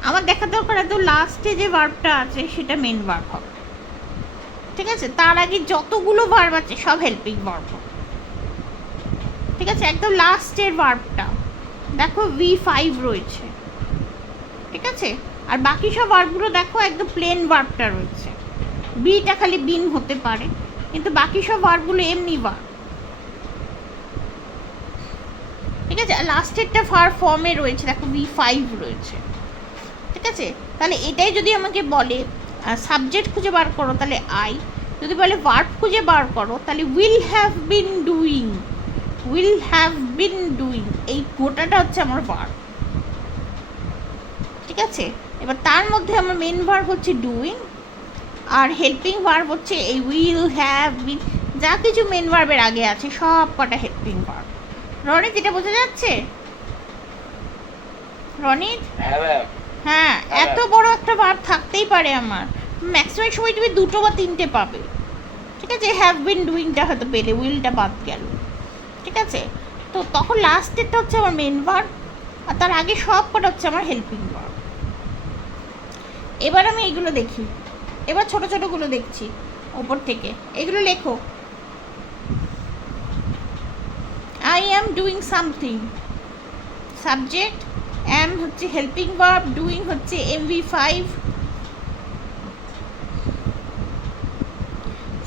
আমার দেখার দরকার একদম লাস্টে যে ভার্বটা আছে সেটা মেন ভার্ব হবে। ঠিক আছে, তার আগে যতগুলো ভার্ব আছে সব হেল্পিং ভার্ব। ঠিক আছে, একদম লাস্টের ভার্বটা দেখো V5 রয়েছে। ঠিক আছে, আর বাকি সব ভার্বগুলো দেখো একদম প্লেন ভার্বটা রয়েছে, বিটা খালি বিন হতে পারে, কিন্তু বাকি সব ভার্বগুলো এমনি ভার্ব। ঠিক আছে, লাস্টেরটা ভার্ব ফর্মে রয়েছে, দেখো V5 রয়েছে। ঠিক আছে, তাহলে এটাই যদি আমাকে বলে সাবজেক্ট খুঁজে বার করো তাহলে আই, যদি বলে ভার্ব খুঁজে বার করো তাহলে will have been doing, will have been doing, এই গোটাটা হচ্ছে আমার ভার্ব। ঠিক আছে, এবার তার মধ্যে আমার মেন ভার্ব হচ্ছে ডুইং, আর হেল্পিং ভার্ব হচ্ছে এই উইল হ্যাভ বিন, যা কিছু মেন ভার্বের আগে আছে সব কটা হেল্পিং ভার্ব। রনিত, এটা বোঝা যাচ্ছে? রনিত, হ্যাঁ হ্যাঁ, এত বড় একটা ভার্ব থাকতেই পারে আমার, ম্যাক্সিমাম সময় তুমি 2টো বা 3টে পাবে। ঠিক আছে, হ্যাভ বিন ডুইংটা হয়তো পেলে, উইলটা বাদ গেল। ঠিক আছে, তো তখন লাস্টেরটা হচ্ছে আমার মেন ভার্ব, আর তার আগে সব কটা হচ্ছে আমার হেল্পিং ভার্ব। এবার আমি এইগুলো দেখি, এবার ছোট ছোটগুলো দেখছি ওপর থেকে, এগুলো লেখো। I am doing something, subject, am হচ্ছে হেল্পিং ভার্ব, ডুইং হচ্ছে MV5,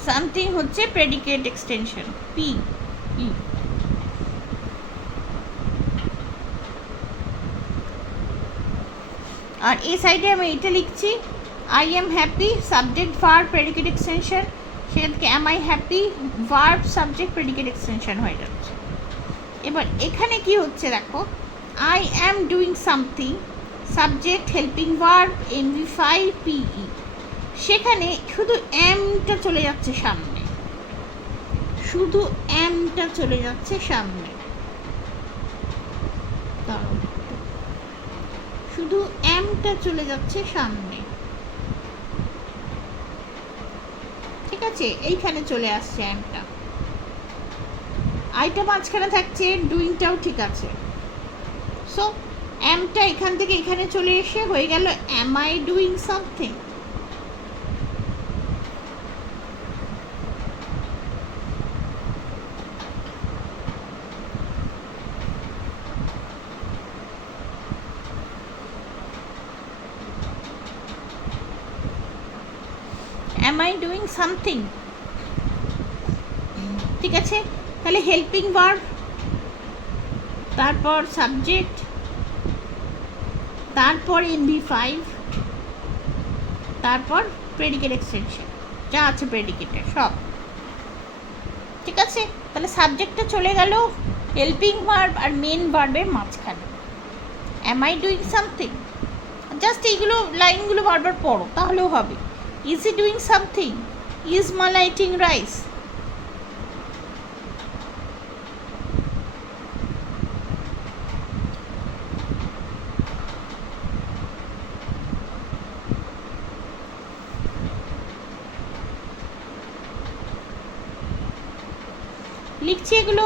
সামথিং হচ্ছে প্রেডিকেট এক্সটেনশন পি ই। আর এই সাইডে আমি এটা লিখছি, I am happy, subject verb predicate extension, সেখান থেকে am I happy verb subject predicate extension হয়ে যাচ্ছে। এবার এখানে কি হচ্ছে দেখো, I am doing something, subject helping verb MV5 PE, সেখানে শুধু অ্যামটা চলে যাচ্ছে সামনে, শুধু অ্যামটা চলে যাচ্ছে সামনে, শুধু অ্যামটা চলে যাচ্ছে সামনে। ঠিক আছে, এইখানে চলে আসছে অ্যামটা, আইটা মাঝখানে থাকছে, ডুইংটাও ঠিক আছে। সো অ্যামটা এখান থেকে এখানে চলে এসে হয়ে গেল am I doing something. Am I doing something? ঠিক আছে, তাহলে হেল্পিং ভার্ব, তারপর সাবজেক্ট, তারপর MV5, তারপর প্রেডিকেট এক্সটেনশন, যা আছে প্রেডিকেটের সব। ঠিক আছে, তাহলে সাবজেক্টটা চলে গেল হেল্পিং ভার্ব আর মেন ভার্বের মাঝখানে। Am I doing something, just এইগুলো লাইনগুলো বারবার পড়ো তাহলেও হবে। Is he doing something, is Mala eating rice. লিখছি এগুলো।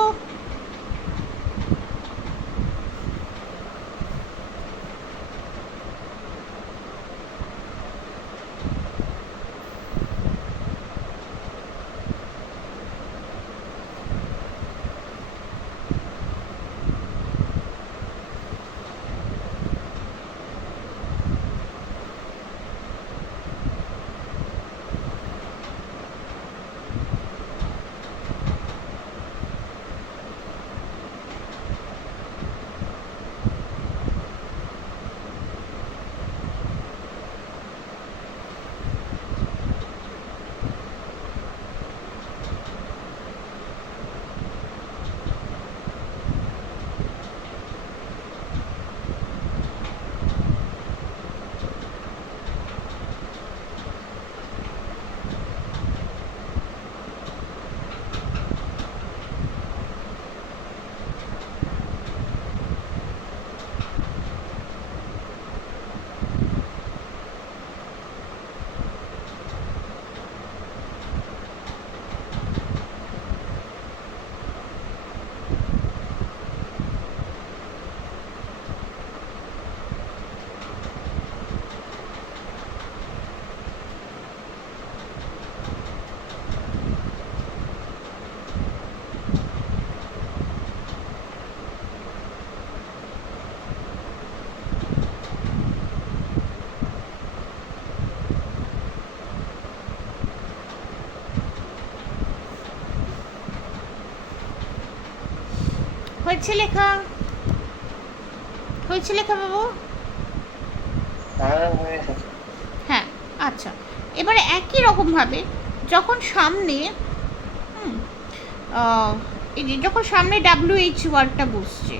হয়েছে লেখা? হয়েছে লেখা বাবু? হ্যাঁ, আচ্ছা। এবারে একই রকমভাবে যখন সামনে এই যে যখন সামনে WH ওয়ার্ডটা বসছে,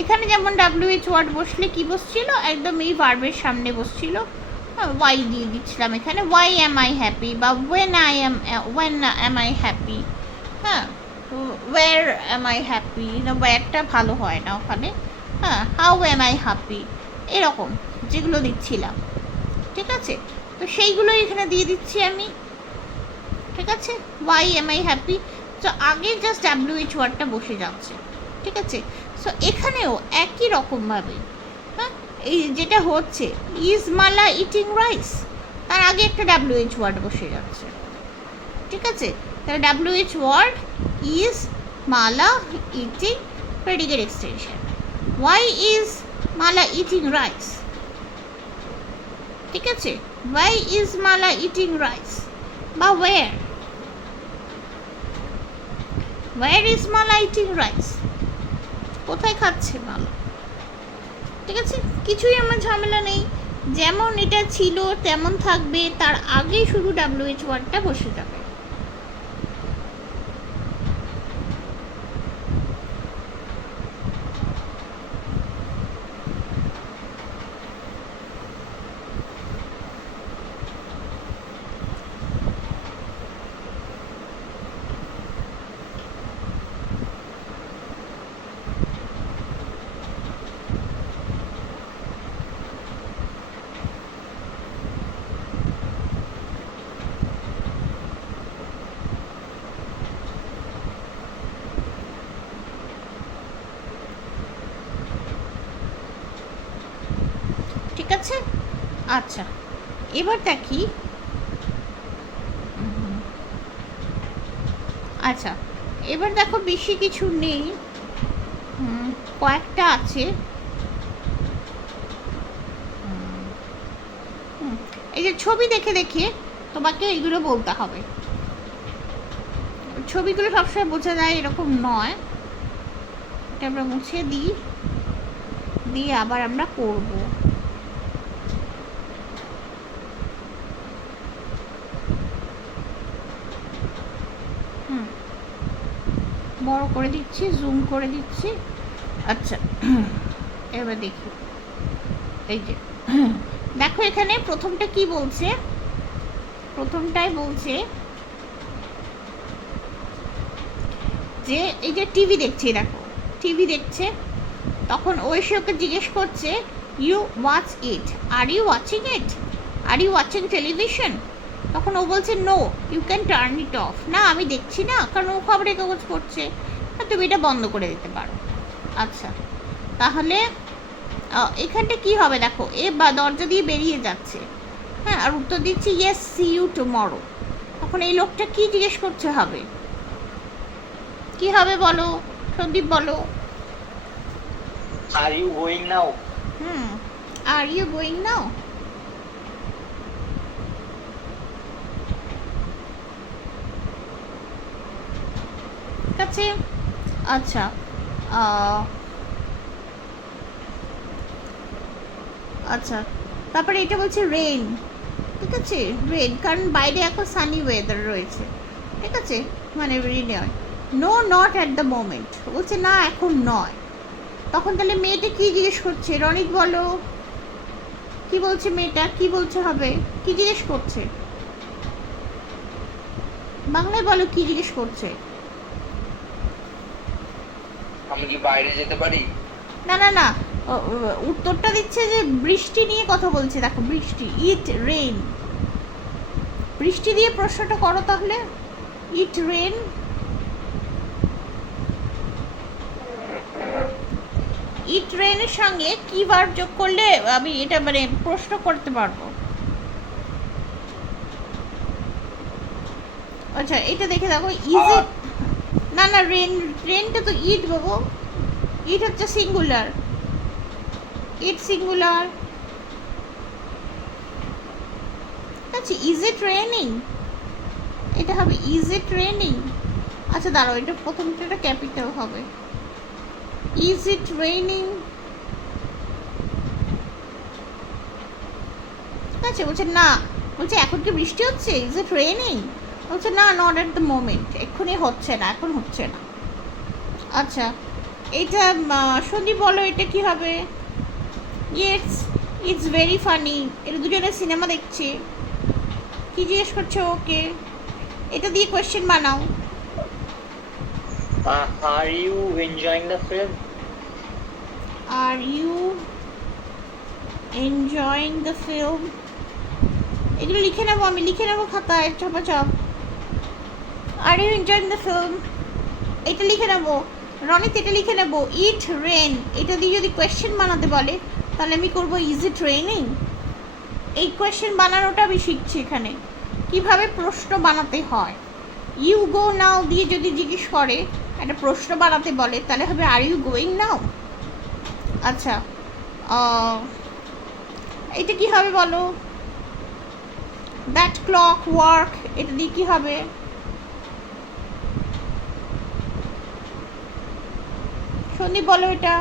এখানে যেমন WH ওয়ার্ড বসলে কি বসছিল, একদম এই ভার্বের সামনে বসছিল, ওয়াই দিয়ে দিচ্ছিলাম এখানে, ওয়াই অ্যাম আই হ্যাপি, বা ওয়েন অ্যাম আই হ্যাপি, হ্যাঁ, ওয়ার অ্যাম আই হ্যাপি, না ওয়ারটা ভালো হয় না ওখানে, হ্যাঁ, হাউ অ্যাম আই হ্যাপি, এরকম যেগুলো দিচ্ছিলাম, ঠিক আছে? তো সেইগুলোই এখানে দিয়ে দিচ্ছি আমি, ঠিক আছে? ওয়াই এম আই হ্যাপি, তো আগে জাস্ট WH ওয়ার্ডটা বসে যাচ্ছে, ঠিক আছে? সো এখানেও একই রকমভাবে, হ্যাঁ, এই যেটা হচ্ছে ইজ মালা ইটিং রাইস, তার আগে একটা WH ওয়ার্ড বসে যাচ্ছে, ঠিক আছে? তাহলে WH word is Mala eating, predicate extension, why is Mala eating rice, ঠিক আছে? Why is Mala eating rice, বা where is Mala eating rice, কোথায় খাচ্ছে মালা, ঠিক আছে? কিছুই আমার ঝামেলা নেই, যেমন এটা ছিল তেমন থাকবে, তার আগে শুধু WH ওয়ার্ডটা বসে যাবে। ঠিক আছে? আচ্ছা, এবার দেখি, আচ্ছা এবার দেখো বেশি কিছু নেই, কয়েকটা আছে, এই যে ছবি দেখে দেখে তোমাকে এইগুলো বলতে হবে, ছবিগুলো সবসময় বোঝা যায় এরকম নয়, এটা আমরা মুছে দিই, দিয়ে আবার আমরা করব। বড় করে দিচ্ছি, জুম করে দিচ্ছি। আচ্ছা, এবার দেখি, এই যে দেখো এখানে প্রথমটা কি বলছে, প্রথমটাই বলছে যে এই যে টিভি দেখছি, দেখো টিভি দেখছে, তখন ও এসে ওকে জিজ্ঞেস করছে you watch it, are you watching it, are you watching television, তখন ও বলছে no you can turn it off, না আমি দেখছি না, কারণ ও খবরের কাগজ পড়ছে, তুমি এটা বন্ধ করে দিতে পারো। আচ্ছা, তাহলে এখানটা কি হবে দেখো, এ বা দরজা দিয়ে বেরিয়ে যাচ্ছে, হ্যাঁ, আর উত্তর দিচ্ছি ইয়েস সি ইউ টুমরো, তখন এই লোকটা কি জিজ্ঞেস করছে হবে, কি হবে বলো সন্দীপ, বলো। Are you going now? Are you going now, ঠিক আছে? আচ্ছা, আচ্ছা তারপরে এটা বলছে রেইন, ঠিক আছে? রেইন, কারণ বাইরে এখন সানি ওয়েদার রয়েছে, ঠিক আছে, মানে রেইন হয়। No not at the moment, বলছে না এখন নয়, তখন তাহলে মেয়েটা কি জিজ্ঞেস করছে, রনিত বলো কি বলছে মেয়েটা, কি বলছে হবে, কি জিজ্ঞেস করছে, বাংলায় বলো কি জিজ্ঞেস করছে? আমি কি বাইরে যেতে পারি? না না না, উত্তরটা দিচ্ছে যে বৃষ্টি নিয়ে কথা বলছে, দেখো বৃষ্টি, ইট রেইন, বৃষ্টি দিয়ে প্রশ্নটা করো তাহলে, ইট রেন, ইট রেনের সঙ্গে কি ভার্ব যোগ করলে আমি এটা মানে প্রশ্ন করতে পারবো। আচ্ছা এটা দেখে দেখো, ইজ ইট, না না রেন, রেনটা তো ইট বাবু, ইট হচ্ছে সিঙ্গুলার, ইট সিঙ্গুলার, আচ্ছা ইজ ইট রেনিং, এটা হবে ইজ ইট রেনিং। আচ্ছা দাঁড়াও, এটা প্রথমটা ক্যাপিটাল হবে, ইজ ইট রেইনিং? ঠিক আছে, বলছে না। বলছে এখন কি বৃষ্টি হচ্ছে? Is it raining? বলছে না, নট এট দ্য মোমেন্ট, এক্ষুনি হচ্ছে না, এখন হচ্ছে না। আচ্ছা, এটা সন্দীপ বলো এটা কি হবে? Yes, it's very funny. এরা দুজনে সিনেমা দেখছে। কি জিজ্ঞেস করছো ওকে? এটা দিয়ে কোয়েশ্চেন বানাও। Are you enjoying the film? Are you enjoying the film? এগুলো লিখে নেবো, আমি লিখে নেবো খাতায় চাপাচাপ। Are you enjoying the film এটা লিখে নেবো। রনিত এটা লিখে নেবো। ইট রেন এটা দিয়ে যদি কোয়েশ্চেন বানাতে বলে তাহলে আমি করবো ইজ ইট রেনিং। এই কোয়েশ্চেন বানানোটা আমি শিখছি এখানে, কিভাবে প্রশ্ন বানাতে হয়। ইউ গো নাও দিয়ে যদি জিজ্ঞেস করে, একটা প্রশ্ন বানাতে বলে, তাহলে হবে আর ইউ গোয়িং নাও। আচ্ছা, এটা কি হবে বলো? দ্যাট ক্লক ওয়ার্ক এটা দিয়ে কি হবে? সন্দীপ বলো এটা।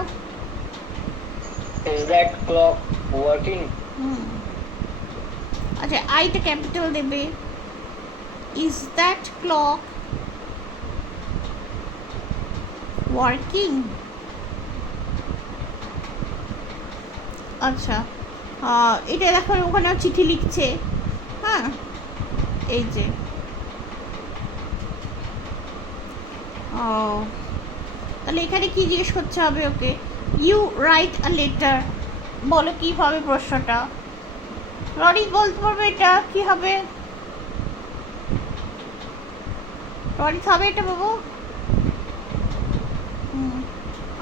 Is that clock working? আচ্ছা, আইটা ক্যাপিটাল দেবে। Is that clock working? আচ্ছা, এটা দেখো ওখানে চিঠি লিখছে। হ্যাঁ, এই যে তাহলে এখানে কি জিজ্ঞেস করতে হবে okay? You write a letter. বলো কি হবে প্রশ্নটা? রনিত বলতে পারবে এটা কি হবে? রনিত হবে এটা বাবু?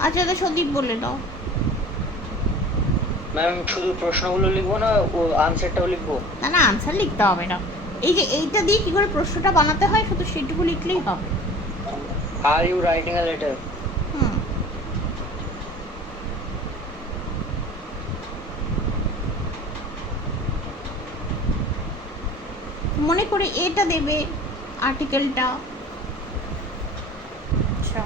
আচ্ছা, তো সন্দীপ বলে দাও। ম্যাম শুধু প্রশ্নগুলো লিখবো না, ও আনসারটাও লিখবো? না না, আনসার লিখতে হবে না। এই যে এইটা দিয়ে কি করে প্রশ্নটা বানাতে হয় শুধু সেটুকু লিখলেই হবে। Are you writing a letter? মনে করে এটা দেবে আর্টিকেলটা। আচ্ছা,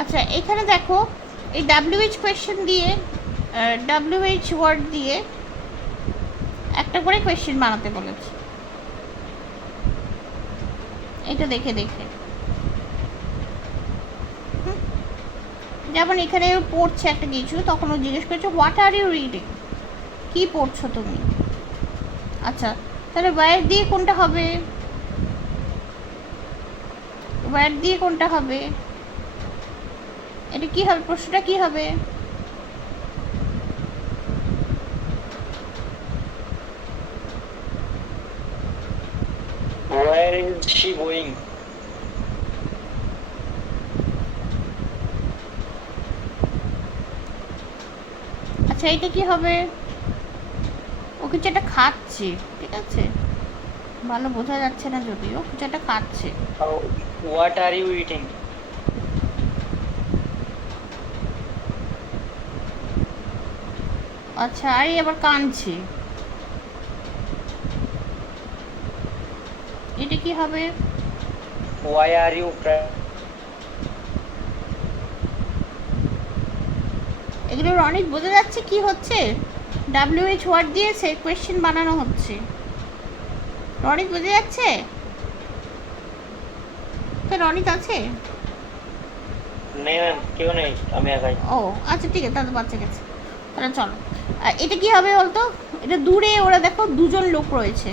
আচ্ছা এখানে দেখো এই WH কোয়েশ্চেন দিয়ে WH ওয়ার্ড দিয়ে একটা করে কোয়েশ্চেন বানাতে বলেছে। এটা দেখে দেখে, যেমন এখানে পড়ছে একটা কিছু, তখন ও জিজ্ঞেস করছে হোয়াট আর ইউ রিডিং? কি পড়ছো তুমি? আচ্ছা, তাহলে ওয়্যার দিয়ে কোনটা হবে? ওয়্যার দিয়ে কোনটা হবে? এটা কি হবে? প্রশ্নটা কি হবে? Where is she going? আচ্ছা, এটা কি হবে? ও কিছু একটা খাচ্ছে, ঠিক আছে, ভালো বোঝা যাচ্ছে না যদিও, কিছু একটা খাচ্ছে। What are you eating? আচ্ছা, আর আবার কাঁদছে, এটা কি হবে? Why are you crying? এগুলো অনেক বোঝা যাচ্ছে কি হচ্ছে। WH ওয়ার্ড দিয়ে সে কোয়েশ্চেন বানানো হচ্ছে। রনিত বোঝা যাচ্ছে? তো রনিত আছে? নেই ম্যাম, কেউ নেই, আমি একাই। ও আচ্ছা, ঠিক আছে, তাহলে বাচ্চা গেছে। তাহলে চলো, এটা কি হবে বলতো? এটা দূরে ওরা দেখো দুজন লোক রয়েছে।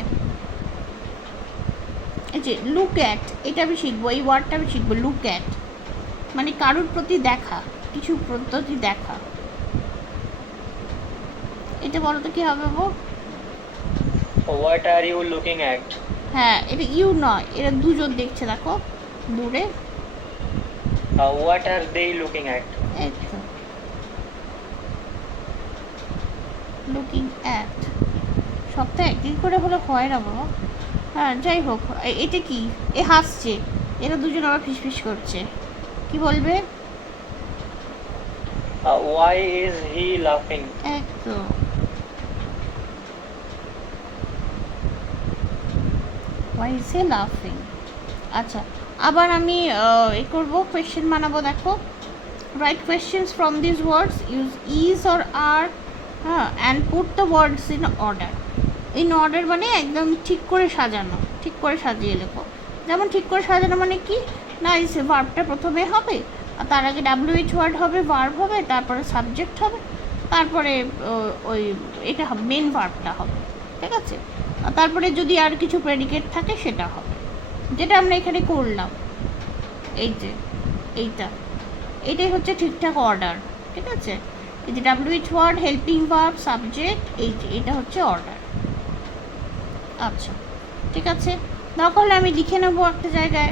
এই যে লুক অ্যাট, এটা আমি শিখবো, এই ওয়ার্ডটা আমি শিখবো। লুক অ্যাট মানে কারুর প্রতি দেখা, কিছু প্রতি দেখা। এটা বলো তো কি হবে গো? What are you looking at? হ্যাঁ, এটা ইউ নয়, এরা দুজন দেখছে দেখো দূরে। What are they looking at? এই তো লুকিং অ্যাট, সপ্তাহে একদিন করে হলে হয় না বাবা। হ্যাঁ, যাই হোক, এটা কি? এ হাসছে, এরা দুজন আবার ফিসফিস করছে। কি বলবে? Why is he laughing? একদম। Why is he laughing? আচ্ছা, আবার আমি এ করবো, কোয়েশ্চেন বানাবো। দেখো, write questions from these words, use is or are, হ্যাঁ, and put the words in order. In order মানে একদম ঠিক করে সাজানো, ঠিক করে সাজিয়ে লেখো। যেমন ঠিক করে সাজানো মানে কি, না এই ভার্বটা প্রথমে হবে, আর তার আগে WH ওয়ার্ড হবে, ভার্ব হবে, তারপরে সাবজেক্ট হবে, তারপরে ওই এটা হবে, মেন ভার্বটা হবে, ঠিক আছে, আর তারপরে যদি আর কিছু প্রেডিকেট থাকে সেটা হবে, যেটা আমরা এখানে করলাম। এই যে এইটাই হচ্ছে ঠিকঠাক অর্ডার, ঠিক আছে। এই যে WH word, helping verb, subject, এই যে এটা হচ্ছে অর্ডার। আচ্ছা, ঠিক আছে, দরকার হলে আমি লিখে নেবো একটা জায়গায়,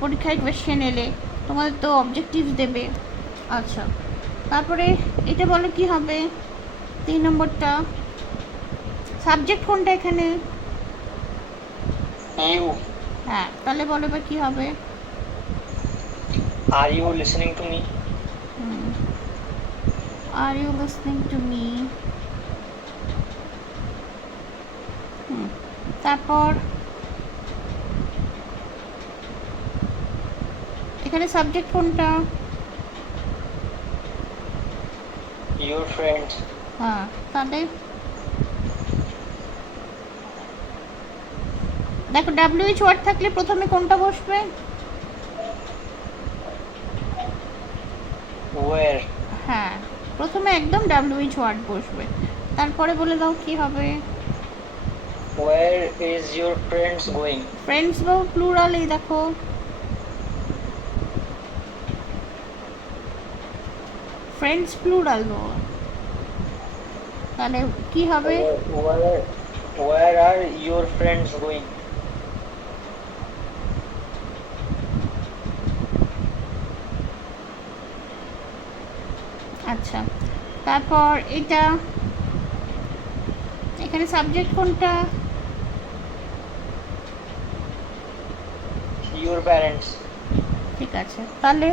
পরীক্ষায় কোয়েশ্চেন এলে তোমাদের তো অবজেক্টিভস দেবে। আচ্ছা, তারপরে এটা বলো কি হবে, 3 নম্বরটা, সাবজেক্ট কোনটা এখানে? ইউ। হ্যাঁ, তাহলে বলো এবার কি হবে? Are you listening to me? Are you listening to me? তারপর এখানে সাবজেক্ট কোনটা? Your friends. হ্যাঁ, তাহলে দেখো WH ওয়ার্ড থাকলে প্রথমে কোনটা বসবে? ওয়ার। হ্যাঁ, প্রথমে একদম WH ওয়ার্ড বসবে, তারপরে বলে দাও কি হবে? Where is your friends going? Friends বা প্লুরাল, এই দেখো ফ্রেন্ডস প্লুরাল, তাহলে কি হবে? Where are your friends going? আচ্ছা, তারপর এটা এখানে সাবজেক্ট কোনটা? Your parents. ঠিক আছে, তাহলে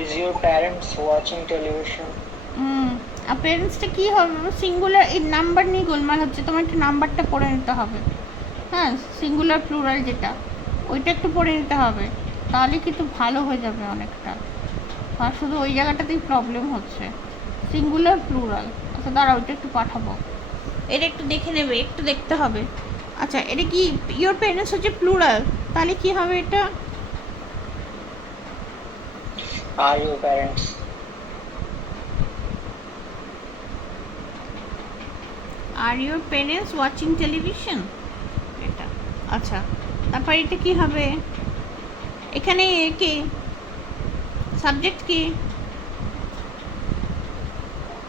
is your parents watching television? আর প্যারেন্টসটা কী হবে? সিঙ্গুলার, এই নাম্বার নিয়ে গোলমাল হচ্ছে, তোমার একটু নাম্বারটা পড়ে নিতে হবে। হ্যাঁ, সিঙ্গুলার প্লুরাল যেটা, ওইটা একটু পড়ে নিতে হবে, তাহলে কিন্তু ভালো হয়ে যাবে অনেকটা। আর শুধু ওই জায়গাটাতেই প্রবলেম হচ্ছে, সিঙ্গুলার প্লুরাল। আচ্ছা দাঁড়া, ওইটা একটু পাঠাবো, এটা একটু দেখে নেবে, একটু দেখতে হবে। আচ্ছা, এটা কি ইয়োর প্যারেন্টস হচ্ছে প্লুরাল, তাহলে কি হবে এটা? Are your parents? Are your parents watching television, এটা। আচ্ছা, তারপর এটা কি হবে? এখানে কে সাবজেক্ট কি?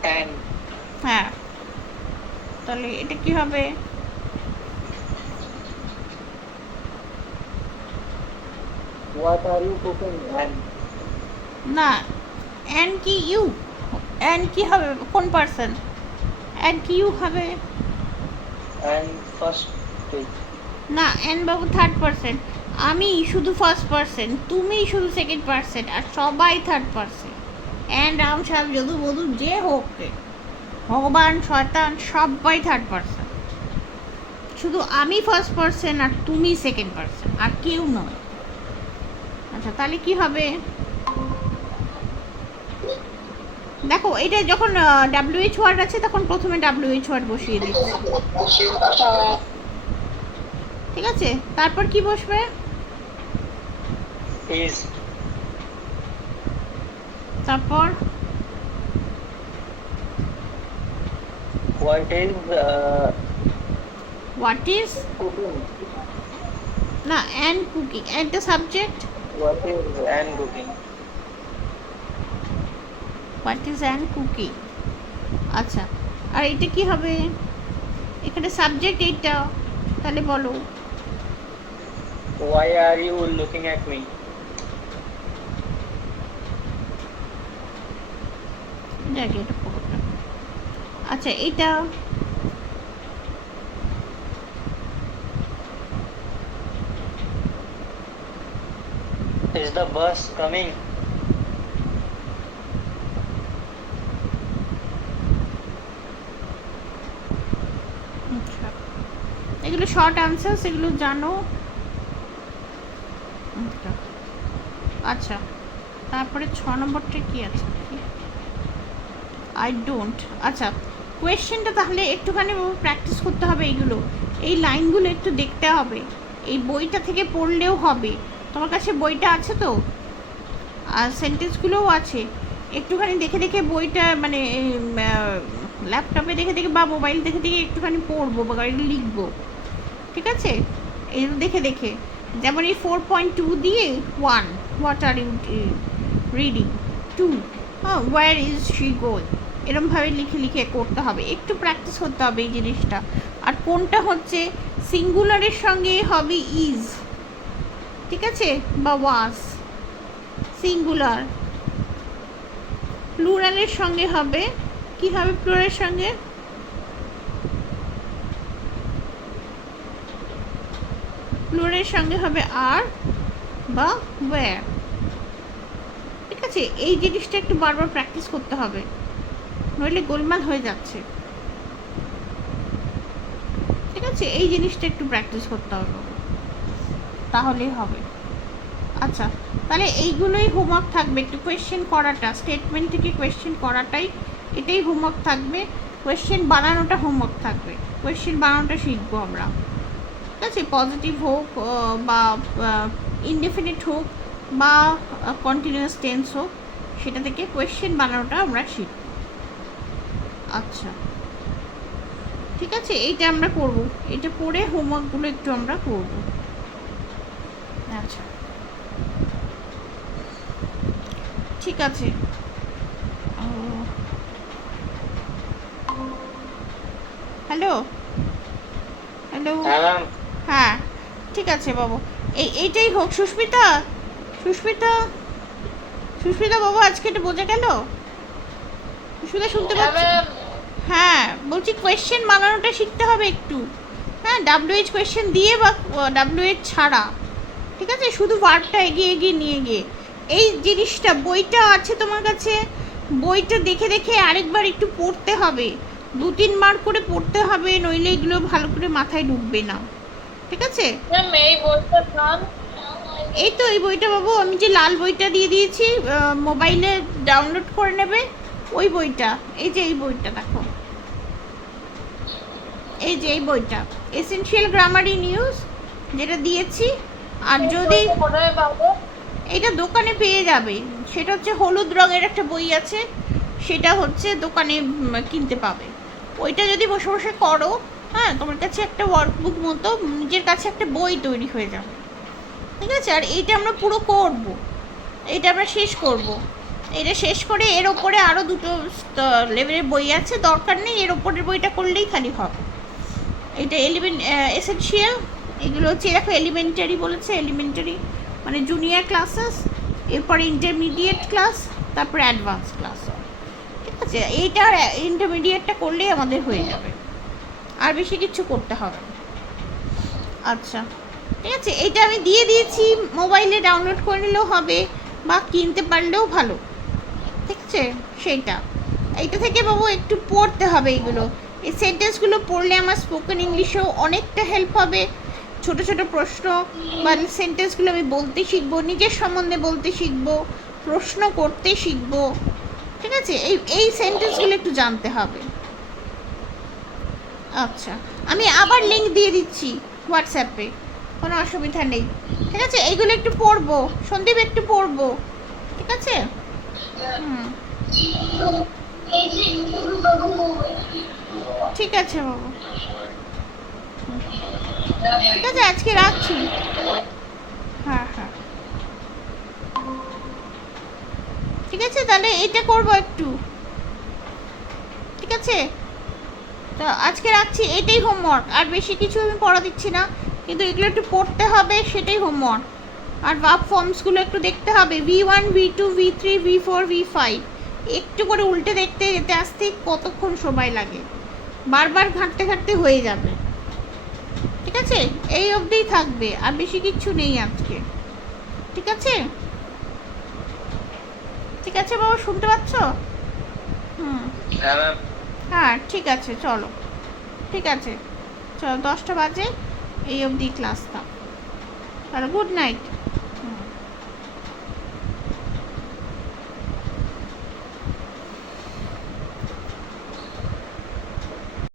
অ্যান। হ্যাঁ, তাহলে এটা কি হবে? What are you cooking? Ann. না, অ্যান কি ইউ? অ্যান কি হবে? কোন পার্সন? অ্যান কি ইউ হবে? Ann first. না, অ্যান বাবু থার্ড পার্সন, আমি শুধু ফার্স্ট পার্সন, তুমি শুধু সেকেন্ড পার্সন, আর সবাই থার্ড পার্সন। অ্যান্ড রাম সাহেব যদু বধু যে হোক, ভগবান শয়তান সবাই থার্ড পার্সন, শুধু আমি ফার্স্ট পার্সন আর তুমি সেকেন্ড পার্সন, আর কেউ নয়। আচ্ছা, তাহলে কি হবে? দেখো, এটা যখন WH ওয়ার্ড আছে তখন প্রথমে WH ওয়ার্ড বসিয়ে দিচ্ছি, ঠিক আছে, তারপর কি বসবে? ইজ। তারপর what is what is, cooking? না, and cooking, and subject, what is an cooking? What is and cooking. আচ্ছা, আর এটা কি হবে? এখানে সাবজেক্ট এইটা, তাহলে বলো Why are you looking at me? জায়গা এটা পুরোটা। আচ্ছা, এটা Is the bus coming? আচ্ছা, এগুলো শর্ট অ্যান্সার, এগুলো জানো। আচ্ছা, তারপরে 6 নম্বরটা কি আছে? I don't. আচ্ছা, কোয়েশ্চেনটা তাহলে একটুখানি প্র্যাকটিস করতে হবে। এইগুলো, এই লাইনগুলো একটু দেখতে হবে, এই বইটা থেকে পড়লেও হবে। তোমার কাছে বইটা আছে তো, আর সেন্টেন্সগুলোও আছে। একটুখানি দেখে দেখে বইটা, মানে ল্যাপটপে দেখে দেখে বা মোবাইল দেখে দেখে একটুখানি পড়বো বা লিখবো, ঠিক আছে? এই দেখে দেখে, যেমন এই 4.2 দিয়ে 1, what are you reading, 2, where is she going, এরমভাবে লিখে লিখে করতে হবে। একটু প্র্যাকটিস করতে হবে এই জিনিসটা। আর কোনটা হচ্ছে সিঙ্গুলারের সঙ্গে হবে ইজ, ঠিক আছে, বা ওয়াজ। সিঙ্গুলার প্লুরালের সঙ্গে হবে কি হবে? প্লুরালের সঙ্গে হবে আর বা ওয়্যার, ঠিক আছে? এই জিনিসটা একটু বারবার প্র্যাকটিস করতে হবে, নইলে গোলমাল হয়ে যাচ্ছে, ঠিক আছে? এই জিনিসটা একটু প্র্যাকটিস করতে হবে, তাহলেই হবে। আচ্ছা, তাহলে এইগুলোই হোমওয়ার্ক থাকবে। একটু কোয়েশ্চেন করাটা, স্টেটমেন্ট থেকে কোয়েশ্চেন করাটাই, এটাই হোমওয়ার্ক থাকবে। কোয়েশ্চেন বানানোটা হোমওয়ার্ক থাকবে, কোয়েশ্চেন বানানোটা শিখবো আমরা, ঠিক আছে? পজিটিভ হোক বা ইনডেফিনিট হোক বা কন্টিনিউয়াস টেন্স হোক, সেটা থেকে কোয়েশ্চেন বানানোটা আমরা শিখব। আচ্ছা, ঠিক আছে, এইটা আমরা করব, এটা পড়ে হোমওয়ার্কগুলো একটু আমরা করব। আচ্ছা, ঠিক আছে। হ্যালো হ্যালো, হ্যাঁ ম্যাম। হ্যাঁ, ঠিক আছে বাবু। এইটাই হোক। সুস্মিতা, সুস্মিতা, সুস্মিতা বাবু, আজকে এটা বোঝা গেল? সুস্মিতা শুনতে পাচ্ছি? হ্যাঁ, বলছি কোয়েশ্চেন বানানোটা শিখতে হবে একটু। হ্যাঁ, WH কোয়েশ্চেন দিয়ে বা WH ছাড়া, ঠিক আছে? শুধু ওয়ার্ডটা এগিয়ে এগিয়ে নিয়ে গিয়ে, এই জিনিসটা, বইটা আছে তোমার কাছে, বইটা দেখে দেখে আরেকবার একটু পড়তে হবে, 2-3 বার করে পড়তে হবে, নইলে এগুলো ভালো করে মাথায় ঢুকবে না, ঠিক আছে? এই বইটার নাম? এই তো এই বইটা বাবু, আমি যে লাল বইটা দিয়ে দিয়েছি, মোবাইলে ডাউনলোড করে নেবে ওই বইটা। এই যে এই বইটা দেখো, এই যে এই বইটা, এসেনশিয়াল গ্রামার ইন ইউজ, যেটা দিয়েছি। আর যদি কোথায় পাবো? এটা দোকানে পেয়ে যাবে, সেটা হচ্ছে হলুদ রঙের একটা বই আছে, সেটা হচ্ছে দোকানে কিনতে পাবে। ওইটা যদি বসে বসে করো, হ্যাঁ, তোমার কাছে একটা ওয়ার্কবুক মতো নিজের কাছে একটা বই তৈরি হয়ে যাবে, ঠিক আছে? আর এইটা আমরা পুরো করব, এইটা আমরা শেষ করব। এটা শেষ করে এর ওপরে আরও 2টো লেভেলের বই আছে, দরকার নেই, এর ওপরের বইটা করলেই খালি হবে। এটা এসেনশিয়াল, এগুলো হচ্ছে, দেখো এলিমেন্টারি বলেছে, এলিমেন্টারি মানে জুনিয়র ক্লাসেস, এরপরে ইন্টারমিডিয়েট ক্লাস, তারপরে অ্যাডভান্স ক্লাস, ঠিক আছে? এইটা ইন্টারমিডিয়েটটা করলেই আমাদের হয়ে যাবে, আর বেশি কিছু করতে হবে না। আচ্ছা, ঠিক আছে, এইটা আমি দিয়ে দিয়েছি, মোবাইলে ডাউনলোড করে নিলেও হবে বা কিনতে পারলেও ভালো, ঠিক আছে? সেইটা, এইটা থেকে বাবু একটু পড়তে হবে এইগুলো। এই সেন্টেন্সগুলো পড়লে আমার স্পোকেন ইংলিশেও অনেকটা হেল্প হবে। ছোট ছোট প্রশ্ন বা সেন্টেন্সগুলো আমি বলতে শিখবো, নিজের সম্বন্ধে বলতে শিখবো, প্রশ্ন করতে শিখবো, ঠিক আছে? এই সেন্টেন্সগুলো একটু জানতে হবে। আচ্ছা, আমি আবার লিঙ্ক দিয়ে দিচ্ছি হোয়াটসঅ্যাপে, কোনো অসুবিধা নেই, ঠিক আছে? এইগুলো একটু পড়বো, সন্দীপ একটু পড়বো, ঠিক আছে? হুম, ঠিক আছে বাবু, ঠিক আছে, আজকে রাখছি। হ্যাঁ হ্যাঁ, ঠিক আছে, তাহলে এটা করবো একটু, ঠিক আছে? তো আজকে রাখছি, এটাই হোমওয়ার্ক, আর বেশি কিছু আমি পড়া দিচ্ছি না, কিন্তু এগুলো একটু পড়তে হবে, সেটাই হোমওয়ার্ক। আর ভার্ব ফর্মসগুলো একটু দেখতে হবে, V1, V2, V3, V4, V5, একটু করে উল্টে দেখতে যেতে আসতে কতক্ষণ সময় লাগে, বারবার ঘাঁটতে ঘাঁটতে হয়ে যাবে, ঠিক আছে? এই অবধিই থাকবে, আর বেশি কিচ্ছু নেই আজকে, ঠিক আছে? ঠিক আছে বাবা, শুনতে পাচ্ছ? হুম, হ্যাঁ ম্যাম। হ্যাঁ ঠিক আছে, চলো ঠিক আছে, চলো 10টা বাজে, এই অবধি ক্লাস দাও। চলো, গুড নাইট।